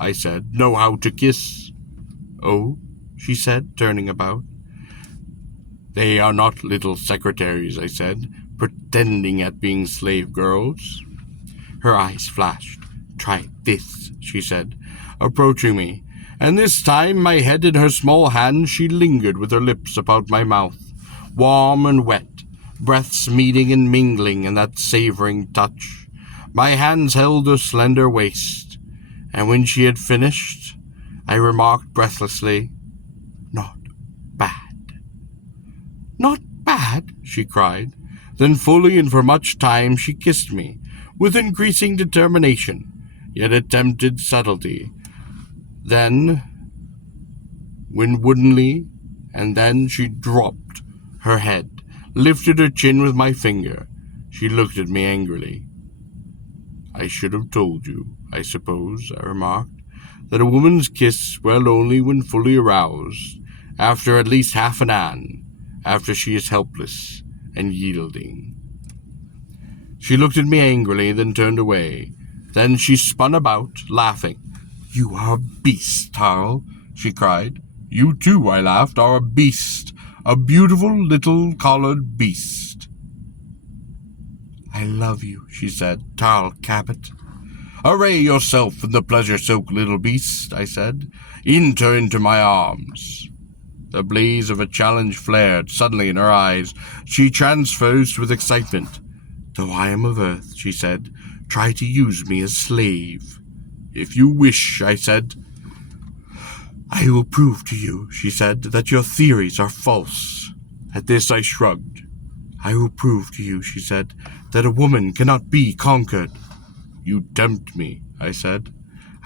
I said, know how to kiss. Oh, she said, turning about. They are not little secretaries, I said, pretending at being slave girls. Her eyes flashed. Try this, she said, approaching me, and this time, my head in her small hand, she lingered with her lips about my mouth, warm and wet, breaths meeting and mingling in that savoring touch. My hands held her slender waist, and when she had finished, I remarked breathlessly, Not bad. Not bad, she cried. Then fully and for much time she kissed me, with increasing determination, yet attempted subtlety. Then, woodenly, and then she dropped her head, lifted her chin with my finger. She looked at me angrily. I should have told you, I suppose, I remarked, that a woman's kiss well only when fully aroused, after at least half an an, after she is helpless and yielding. She looked at me angrily, then turned away. Then she spun about, laughing. You are a beast, Tarl, she cried. You too, I laughed, are a beast, a beautiful little collared beast. I love you, she said, Tarl Cabot. Array yourself in the pleasure-soaked little beast, I said. Enter into my arms. The blaze of a challenge flared suddenly in her eyes. She transfused with excitement. Though I am of earth, she said, try to use me as slave. If you wish, I said. I will prove to you, she said, that your theories are false. At this I shrugged. I will prove to you, she said, that a woman cannot be conquered. You tempt me, I said.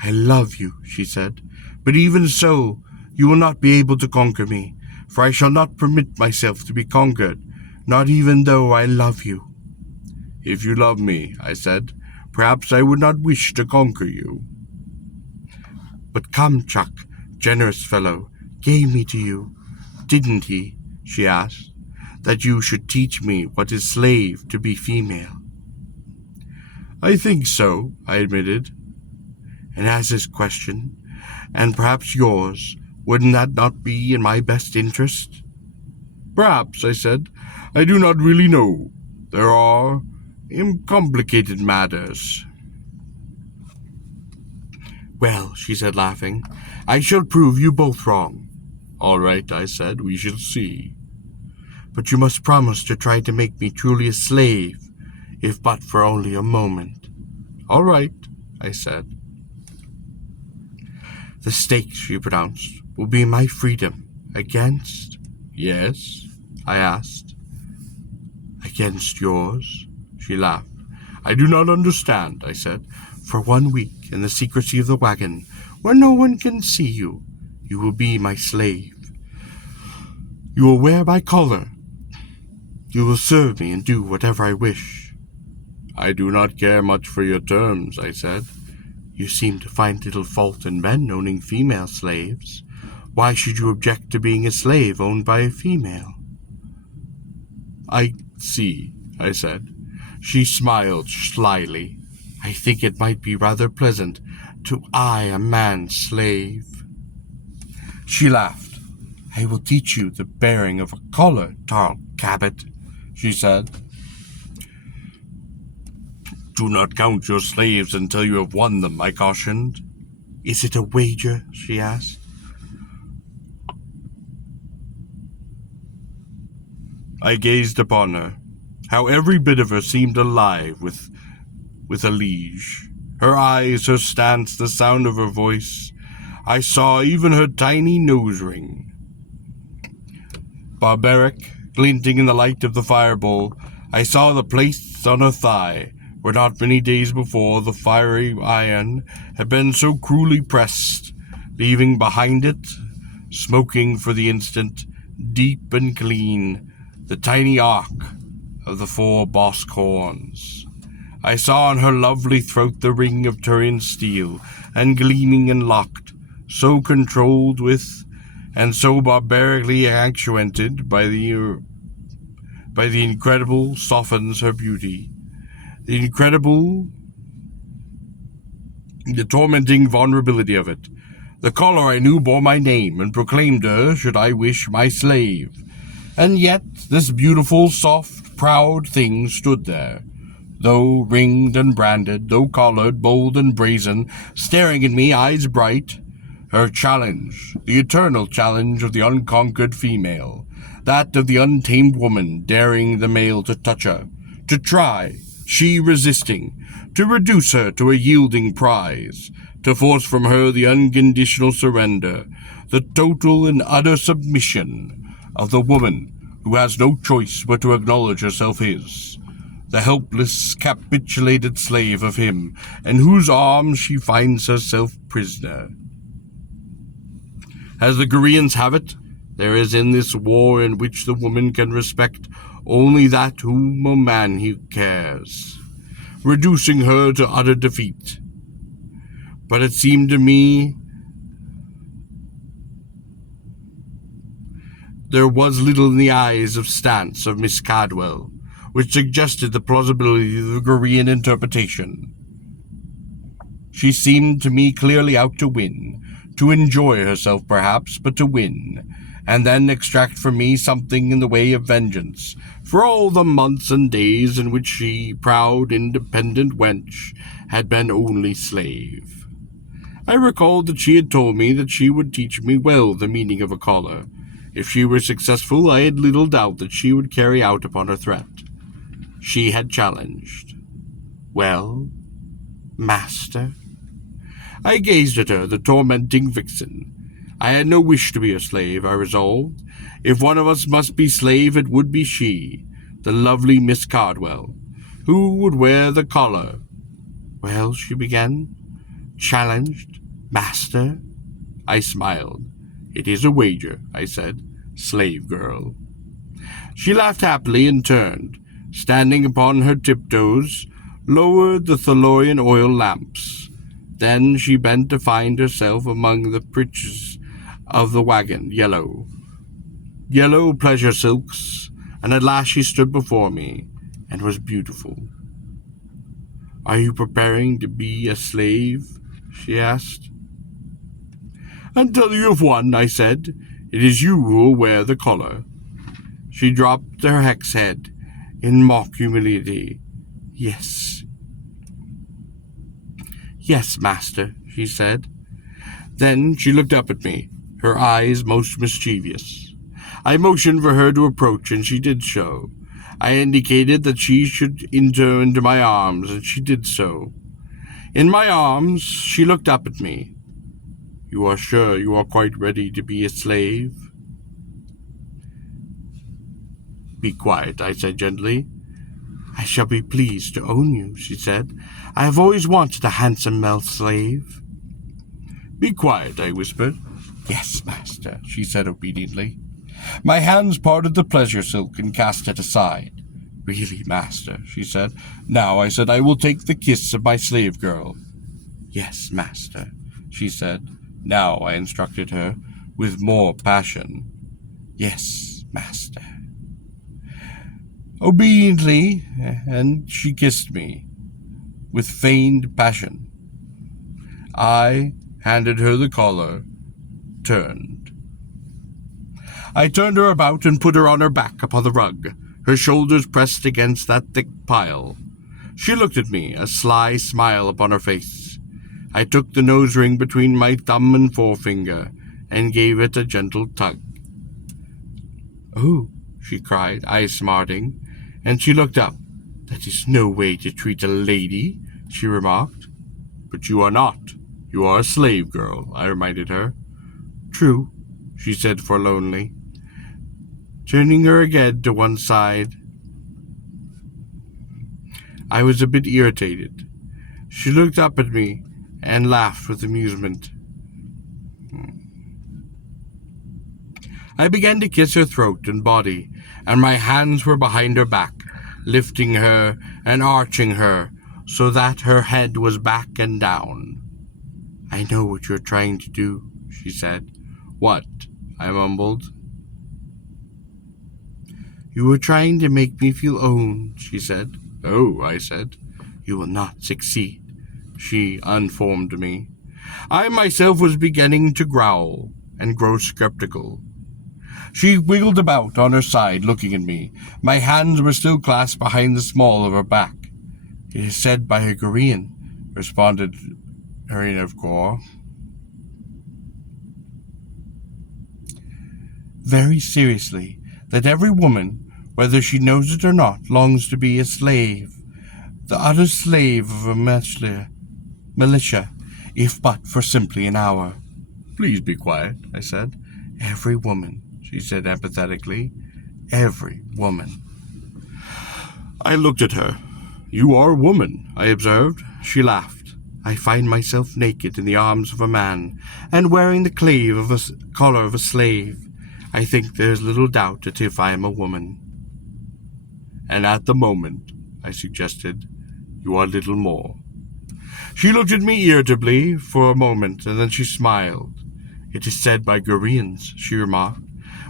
I love you, she said, but even so, you will not be able to conquer me, for I shall not permit myself to be conquered, not even though I love you. If you love me, I said, perhaps I would not wish to conquer you. But Kamchak, generous fellow, gave me to you, didn't he? she asked, "that you should teach me what is slave to be female?" "I think so," I admitted. "And as this question, and perhaps yours, wouldn't that not be in my best interest?" "Perhaps," I said. "I do not really know. There are complicated matters." "Well," she said, laughing, "I shall prove you both wrong." "All right," I said, "we shall see." "But you must promise to try to make me truly a slave, if but for only a moment." "All right," I said. "The stakes," she pronounced, "will be my freedom against—" "Yes?" I asked. "Against yours," she laughed. "I do not understand," I said. "For 1 week, in the secrecy of the wagon, where no one can see you, you will be my slave. You will wear my collar. You will serve me and do whatever I wish." "I do not care much for your terms," I said. "You seem to find little fault in men owning female slaves. Why should you object to being a slave owned by a female?" "I see," I said. She smiled slyly. "I think it might be rather pleasant to eye a man's slave." She laughed. "I will teach you the bearing of a collar, Tarl Cabot," she said. "Do not count your slaves until you have won them," I cautioned. "Is it a wager?" she asked. I gazed upon her. How every bit of her seemed alive with a liege. Her eyes, her stance, the sound of her voice. I saw even her tiny nose ring. Barbaric, glinting in the light of the fireball, I saw the place on her thigh, where not many days before the fiery iron had been so cruelly pressed, leaving behind it, smoking for the instant, deep and clean, the tiny arc of the 4 bosk horns. I saw on her lovely throat the ring of Turian steel, and gleaming and locked, so controlled with, and so barbarically actuated by the incredible softens her beauty. The tormenting vulnerability of it. The collar I knew bore my name, and proclaimed her, should I wish, my slave. And yet this beautiful, soft, proud thing stood there, though ringed and branded, though collared, bold and brazen, staring at me, eyes bright. Her challenge, the eternal challenge of the unconquered female, that of the untamed woman daring the male to touch her, to try, she resisting, to reduce her to a yielding prize, to force from her the unconditional surrender, the total and utter submission of the woman who has no choice but to acknowledge herself his, the helpless, capitulated slave of him, in whose arms she finds herself prisoner. As the Goreans have it, there is in this war in which the woman can respect only that whom a man he cares, reducing her to utter defeat. But it seemed to me there was little in the eyes of stance of Miss Cadwell which suggested the plausibility of the Gorean interpretation. She seemed to me clearly out to win, to enjoy herself perhaps, but to win, and then extract from me something in the way of vengeance for all the months and days in which she, proud, independent wench, had been only slave. I recalled that she had told me that she would teach me well the meaning of a collar. If she were successful, I had little doubt that she would carry out upon her threat. She had challenged. "Well, master?" I gazed at her, the tormenting vixen. I had no wish to be a slave, I resolved. If one of us must be slave, it would be she, the lovely Miss Cardwell, who would wear the collar. "Well," she began, "challenged, master?" I smiled. "It is a wager," I said, "slave girl." She laughed happily and turned, standing upon her tiptoes, lowered the Thalorian oil lamps. Then she bent to find herself among the pritches of the wagon, yellow. yellow pleasure silks, and at last she stood before me and was beautiful. "Are you preparing to be a slave?" she asked. "Until you have won," I said. "It is you who will wear the collar." She dropped her hex head in mock humility. "Yes, yes, master," she said. Then she looked up at me, her eyes most mischievous. I motioned for her to approach, and she did so. I indicated that she should enter into my arms, and she did so. In my arms, she looked up at me. "You are sure you are quite ready to be a slave?" "Be quiet," I said gently. "I shall be pleased to own you," she said. "I have always wanted a handsome male slave." "Be quiet," I whispered. "Yes, master," she said obediently. My hands parted the pleasure silk and cast it aside. "Really, master," she said. "Now," I said, "I will take the kiss of my slave girl." "Yes, master," she said. Now, I instructed her, with more passion. "Yes, master." Obediently, and she kissed me, with feigned passion. I handed her the collar, turned. I turned her about and put her on her back upon the rug, her shoulders pressed against that thick pile. She looked at me, a sly smile upon her face. I took the nose ring between my thumb and forefinger, and gave it a gentle tug. "Oh," she cried, eyes smarting, and she looked up. "That is no way to treat a lady," she remarked. "But you are not. You are a slave girl," I reminded her. "True," she said forlornly, turning her head to one side. I was a bit irritated. She looked up at me and laughed with amusement. I began to kiss her throat and body, and my hands were behind her back, lifting her and arching her so that her head was back and down. "I know what you're trying to do," she said. "What?" I mumbled. "You were trying to make me feel owned," she said. "Oh," I said. "You will not succeed." She unformed me. I myself was beginning to growl and grow skeptical. She wiggled about on her side, looking at me. My hands were still clasped behind the small of her back. "It is said by a Gorean," responded Nomads of Gor, "very seriously, that every woman, whether she knows it or not, longs to be a slave, the utter slave of a militia, if but for simply an hour." "Please be quiet," I said. "Every woman," she said apathetically. "Every woman." I looked at her. "You are a woman," I observed. She laughed. "I find myself naked in the arms of a man, and wearing the collar of a slave. I think there is little doubt that if I am a woman." "And at the moment," I suggested, "you are little more." She looked at me irritably for a moment, and then she smiled. "It is said by Goreans," she remarked,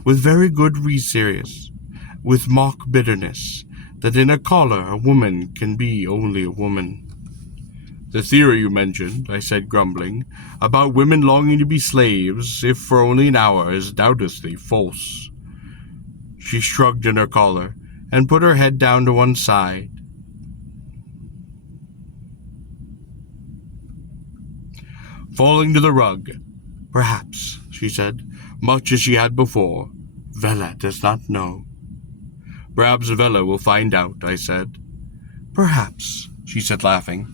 with very good serious, with mock bitterness, "that in a collar a woman can be only a woman." "The theory you mentioned," I said, grumbling, "about women longing to be slaves, if for only an hour, is doubtlessly false." She shrugged in her collar, and put her head down to one side. Falling to the rug. "Perhaps," she said, much as she had before, "Vela does not know." "Perhaps Vela will find out," I said. "Perhaps," she said, laughing.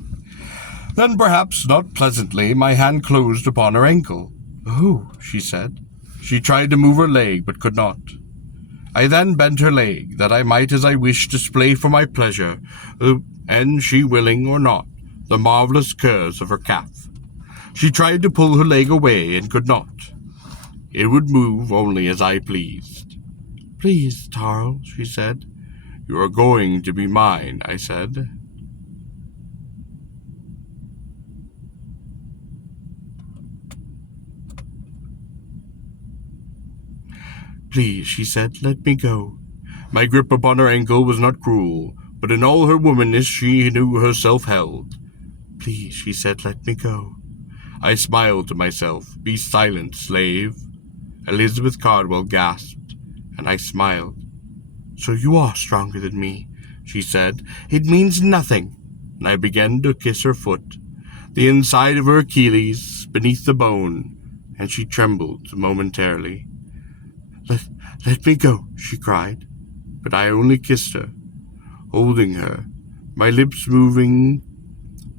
Then, perhaps not pleasantly, my hand closed upon her ankle. "Oh," she said. She tried to move her leg, but could not. I then bent her leg, that I might, as I wished, display for my pleasure, and she willing or not, the marvelous curves of her calf. She tried to pull her leg away, and could not. It would move only as I pleased. "Please, Tarl," she said. "You are going to be mine," I said. Please, she said, let me go. My grip upon her ankle was not cruel, but in all her womanness she knew herself held. Please, she said, let me go. I smiled to myself. Be silent, slave. Elizabeth Cardwell gasped, and I smiled. So you are stronger than me, she said. It means nothing. And I began to kiss her foot, the inside of her Achilles, beneath the bone, and she trembled momentarily. Let me go, she cried, but I only kissed her, holding her, my lips moving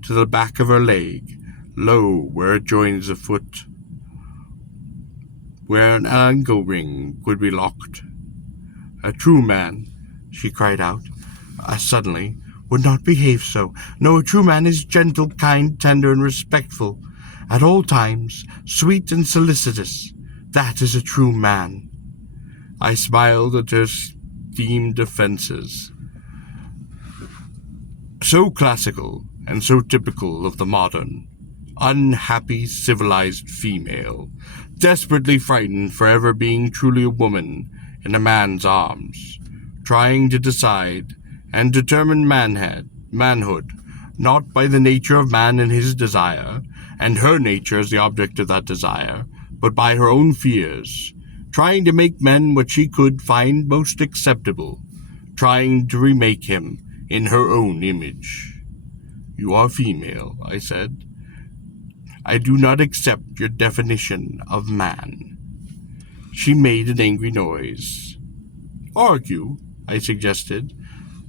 to the back of her leg, low where it joins the foot, where an ankle ring could be locked. A true man, she cried out, suddenly, would not behave so. No, a true man is gentle, kind, tender, and respectful. At all times, sweet and solicitous. That is a true man. I smiled at her steamed defenses. So classical and so typical of the modern, unhappy, civilized female, desperately frightened for ever being truly a woman in a man's arms, trying to decide and determine manhood, not by the nature of man and his desire, and her nature as the object of that desire, but by her own fears, trying to make men what she could find most acceptable, trying to remake him in her own image. You are female, I said. I do not accept your definition of man. She made an angry noise. Argue, I suggested,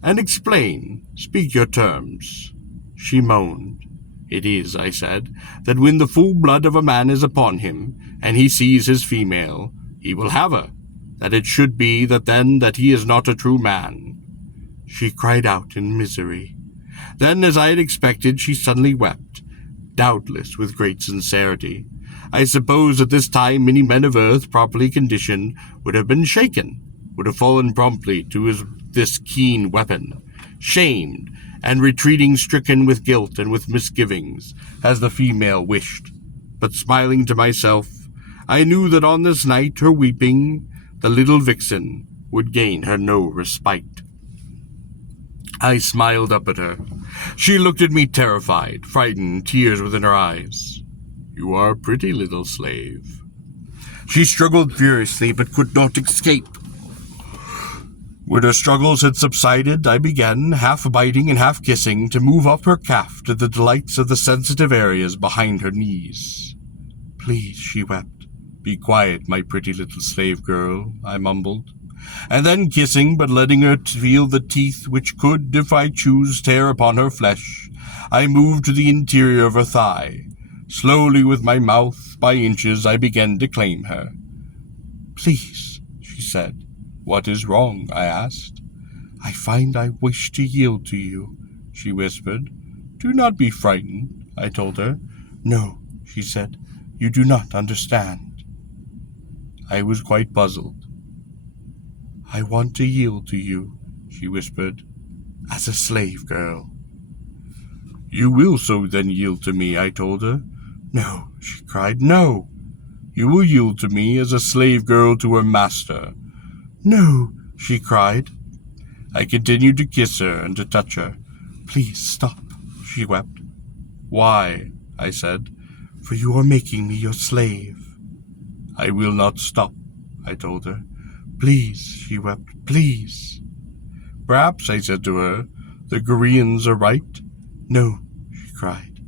and explain. Speak your terms. She moaned. It is, I said, that when the full blood of a man is upon him, and he sees his female, he will have her. That it should be that he is not a true man. She cried out in misery. Then, as I had expected, she suddenly wept, doubtless with great sincerity. I suppose at this time many men of earth, properly conditioned, would have been shaken, would have fallen promptly to this keen weapon, shamed, and retreating stricken with guilt and with misgivings, as the female wished. But smiling to myself, I knew that on this night her weeping, the little vixen, would gain her no respite. I smiled up at her. She looked at me terrified, frightened, tears within her eyes. You are a pretty little slave. She struggled furiously, but could not escape. When her struggles had subsided, I began, half biting and half kissing, to move up her calf to the delights of the sensitive areas behind her knees. Please, she wept. Be quiet, my pretty little slave girl, I mumbled. And then kissing, but letting her feel the teeth which could, if I choose, tear upon her flesh, I moved to the interior of her thigh. Slowly with my mouth, by inches, I began to claim her. Please, she said. What is wrong? I asked. I find I wish to yield to you, she whispered. Do not be frightened, I told her. No, she said. You do not understand. I was quite puzzled. I want to yield to you, she whispered, as a slave girl. You will so then yield to me, I told her. No, she cried, no. You will yield to me as a slave girl to her master. No, she cried. I continued to kiss her and to touch her. Please stop, she wept. Why? I said. For you are making me your slave. I will not stop, I told her. Please, she wept, please. Perhaps, I said to her, the Koreans are right. No, she cried.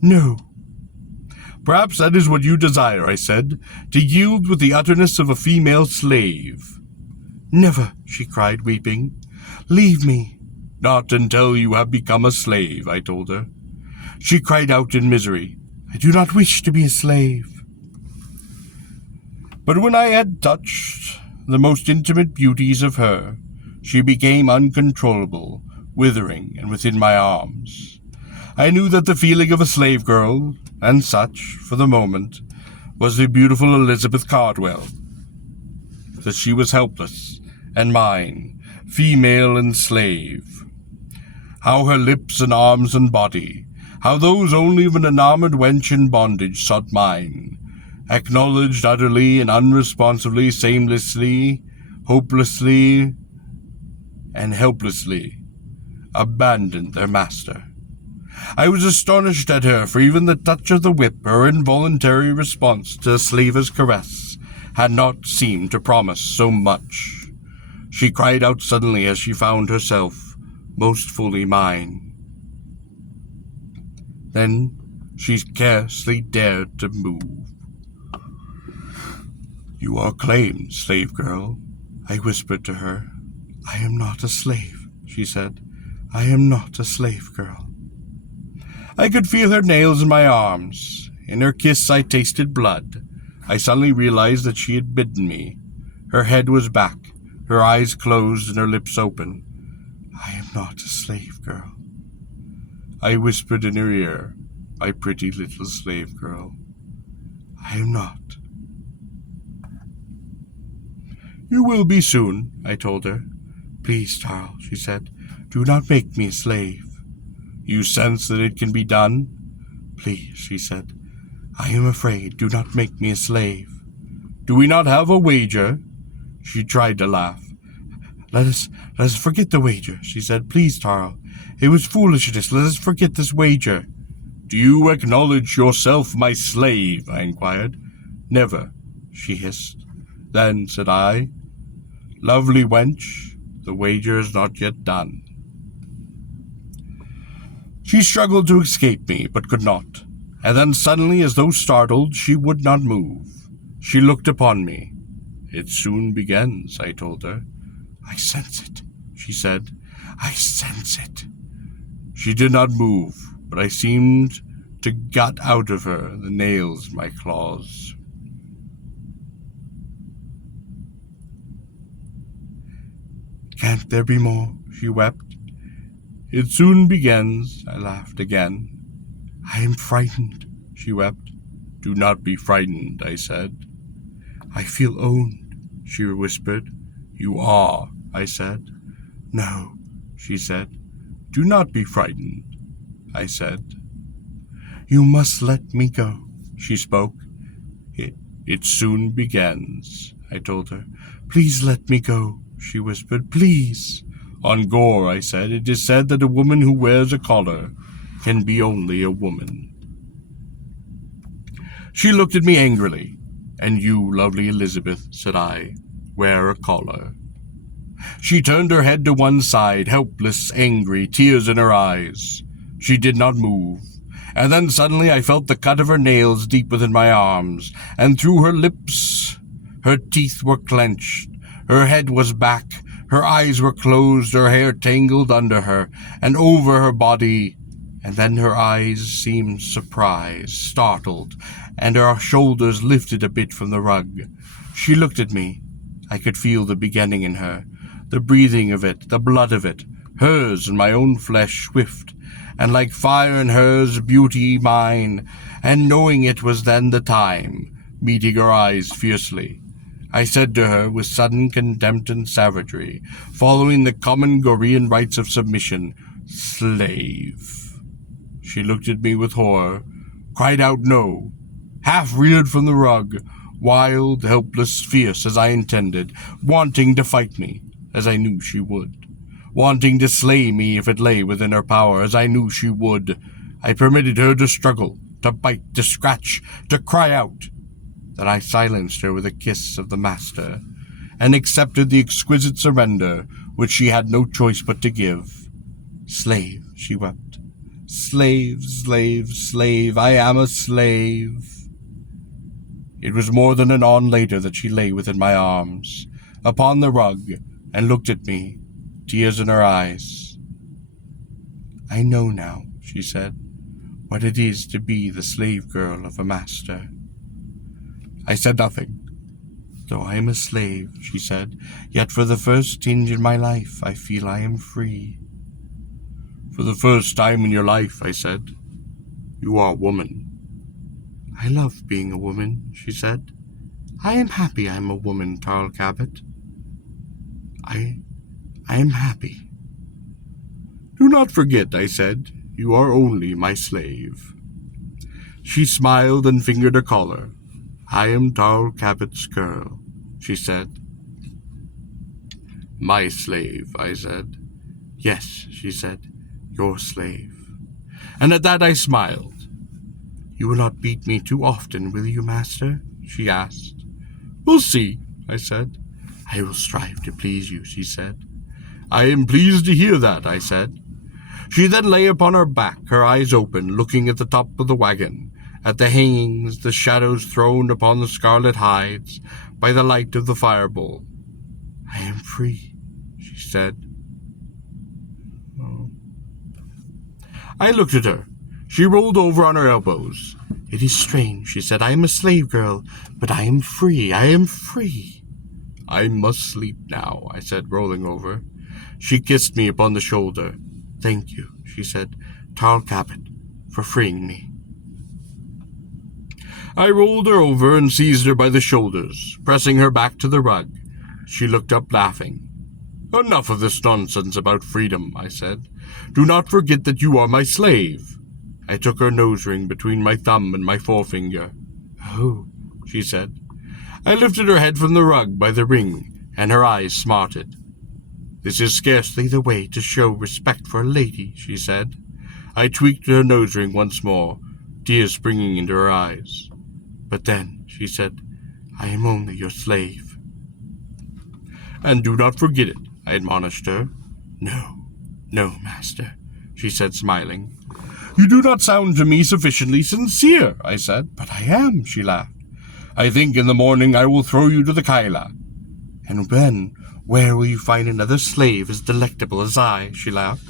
No. Perhaps that is what you desire, I said, to yield with the utterness of a female slave. Never, she cried, weeping. Leave me. Not until you have become a slave, I told her. She cried out in misery. I do not wish to be a slave. But when I had touched the most intimate beauties of her, she became uncontrollable, withering, and within my arms. I knew that the feeling of a slave girl, and such, for the moment, was the beautiful Elizabeth Cardwell. That she was helpless, and mine, female and slave. How her lips and arms and body, how those only of an enamored wench in bondage sought mine, acknowledged utterly and unresponsively, shamelessly, hopelessly, and helplessly, abandoned their master. I was astonished at her, for even the touch of the whip, her involuntary response to a slaver's caress, had not seemed to promise so much. She cried out suddenly as she found herself most fully mine. Then she scarcely dared to move. "You are claimed, slave girl," I whispered to her. "I am not a slave," she said. "I am not a slave girl." I could feel her nails in my arms. In her kiss I tasted blood. I suddenly realized that she had bidden me. Her head was back, her eyes closed and her lips open. "I am not a slave girl." I whispered in her ear, "My pretty little slave girl, I am not." "You will be soon," I told her. "Please, Tarl," she said, "do not make me a slave." "You sense that it can be done?" "Please," she said, "I am afraid. Do not make me a slave." "Do we not have a wager?" She tried to laugh. Let us forget the wager," she said. "Please, Tarl. It was foolishness. Let us forget this wager." "Do you acknowledge yourself my slave?" I inquired. "Never," she hissed. "Then," said I, "lovely wench, the wager is not yet done." She struggled to escape me, but could not, and then suddenly, as though startled, she would not move. She looked upon me. "It soon begins," I told her. "I sense it," she said. "I sense it." She did not move, but I seemed to gut out of her the nails in my claws. "Can't there be more?" she wept. "It soon begins," I laughed again. "I am frightened," she wept. "Do not be frightened," I said. "I feel owned," she whispered. "You are," I said. "No," she said. "Do not be frightened," I said. "You must let me go," she spoke. It soon begins," I told her. "Please let me go," she whispered. "Please." "On Gor," I said, "it is said that a woman who wears a collar can be only a woman." She looked at me angrily. "And you, lovely Elizabeth," said I, "wear a collar." She turned her head to one side, helpless, angry, tears in her eyes. She did not move. And then suddenly I felt the cut of her nails deep within my arms, and through her lips her teeth were clenched, her head was back, her eyes were closed, her hair tangled under her, and over her body, and then her eyes seemed surprised, startled, and her shoulders lifted a bit from the rug. She looked at me. I could feel the beginning in her, the breathing of it, the blood of it, hers and my own flesh swift, and like fire in hers, beauty mine, and knowing it was then the time, meeting her eyes fiercely, I said to her with sudden contempt and savagery, following the common Gorean rites of submission, "Slave." She looked at me with horror, cried out no, half reared from the rug, wild, helpless, fierce as I intended, wanting to fight me, as I knew she would. Wanting to slay me if it lay within her power, as I knew she would. I permitted her to struggle, to bite, to scratch, to cry out. Then I silenced her with a kiss of the master, and accepted the exquisite surrender which she had no choice but to give. "Slave," she wept. "Slave, slave, slave, I am a slave." It was more than an aeon later that she lay within my arms, upon the rug, and looked at me, tears in her eyes. "I know now," she said, "what it is to be the slave girl of a master." I said nothing. "Though I am a slave," she said, "yet for the first tinge in my life I feel I am free." "For the first time in your life," I said, "you are a woman." "I love being a woman," she said. "I am happy I am a woman, Tarl Cabot. I am happy." "Do not forget," I said, "you are only my slave." She smiled and fingered her collar. I am Tall Cabot's girl, she said. My slave, I said. Yes, she said, your slave. And at that I smiled. You will not beat me too often, will you, master? She asked. We'll see, I said. I will strive to please you, she said. I am pleased to hear that, I said. She then lay upon her back, her eyes open, looking at the top of the wagon, at the hangings, the shadows thrown upon the scarlet hides by the light of the firebowl. I am free, she said. Oh. I looked at her. She rolled over on her elbows. It is strange, she said. I am a slave girl, but I am free. I am free. I must sleep now, I said, rolling over. She kissed me upon the shoulder. Thank you, she said, Tall Cabot, for freeing me. I rolled her over and seized her by the shoulders, pressing her back to the rug. She looked up, laughing. Enough of this nonsense about freedom, I said. Do not forget that you are my slave. I took her nose ring between my thumb and my forefinger. Oh, she said. I lifted her head from the rug by the ring, and her eyes smarted. This is scarcely the way to show respect for a lady, she said. I tweaked her nose ring once more, tears springing into her eyes. But then, she said, I am only your slave. And do not forget it, I admonished her. No, master, she said, smiling. You do not sound to me sufficiently sincere, I said. But I am, she laughed. I think in the morning I will throw you to the Kaila. And then, where will you find another slave as delectable as I, she laughed.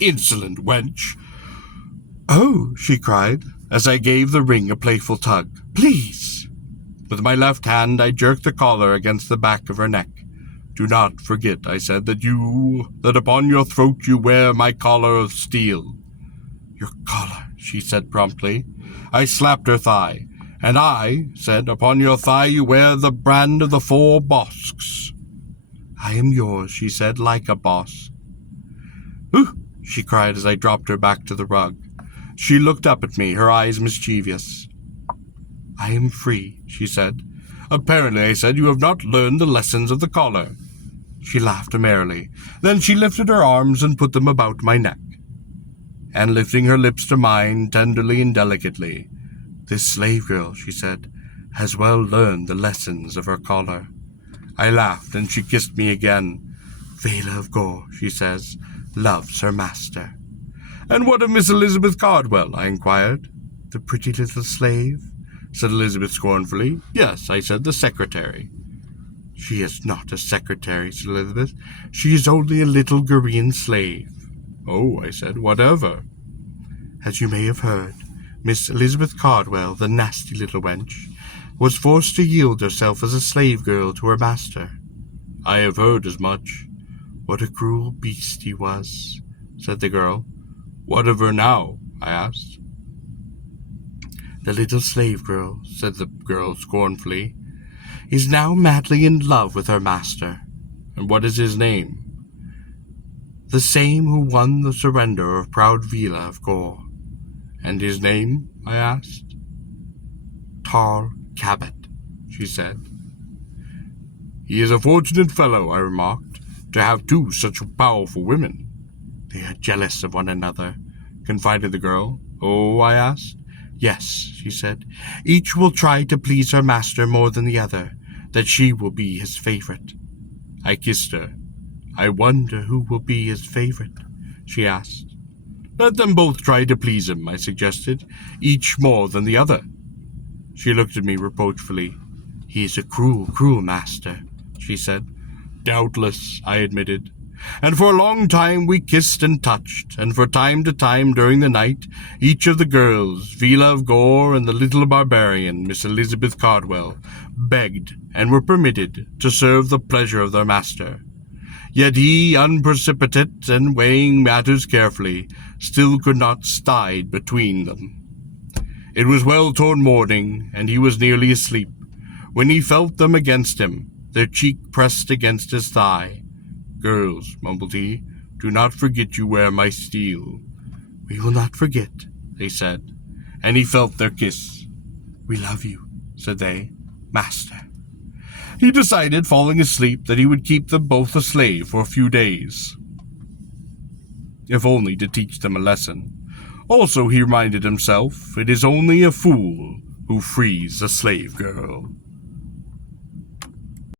Insolent wench. Oh, she cried, as I gave the ring a playful tug. Please. With my left hand I jerked the collar against the back of her neck. Do not forget, I said, that upon your throat you wear my collar of steel. Your collar, she said promptly. I slapped her thigh. And I said, upon your thigh you wear the brand of the 4 Bosks. I am yours, she said, like a boss. Ooh, she cried as I dropped her back to the rug. She looked up at me, her eyes mischievous. I am free, she said. Apparently, I said, you have not learned the lessons of the collar. She laughed merrily. Then she lifted her arms and put them about my neck. And lifting her lips to mine tenderly and delicately, this slave girl, she said, has well learned the lessons of her collar. I laughed, and she kissed me again. Nomads of Gor, she says, loves her master. And what of Miss Elizabeth Cardwell? I inquired. The pretty little slave? Said Elizabeth scornfully. Yes, I said, the secretary. She is not a secretary, said Elizabeth. She is only a little Korean slave. Oh, I said, whatever. As you may have heard, Miss Elizabeth Cardwell, the nasty little wench, was forced to yield herself as a slave girl to her master. I have heard as much. What a cruel beast he was, said the girl. What of her now? I asked. The little slave girl, said the girl scornfully, is now madly in love with her master. And what is his name? The same who won the surrender of proud Vila of Gor. And his name? I asked. Tall Cabot, she said. He is a fortunate fellow, I remarked, to have 2 such powerful women. They are jealous of one another, confided the girl. Oh, I asked. Yes, she said. Each will try to please her master more than the other, that she will be his favorite. I kissed her. I wonder who will be his favorite, she asked. Let them both try to please him, I suggested, each more than the other. She looked at me reproachfully. He is a cruel, cruel master, she said. Doubtless, I admitted. And for a long time we kissed and touched, and for time to time during the night, each of the girls, Vila of Gor and the little barbarian, Miss Elizabeth Cardwell, begged and were permitted to serve the pleasure of their master. Yet he, unprecipitate and weighing matters carefully, still could not stide between them. It was well toward morning, and he was nearly asleep, when he felt them against him, their cheek pressed against his thigh. Girls, mumbled he, do not forget you wear my steel. We will not forget, they said, and he felt their kiss. We love you, said they. Master. He decided, falling asleep, that he would keep them both a slave for a few days, if only to teach them a lesson. Also, he reminded himself, it is only a fool who frees a slave girl.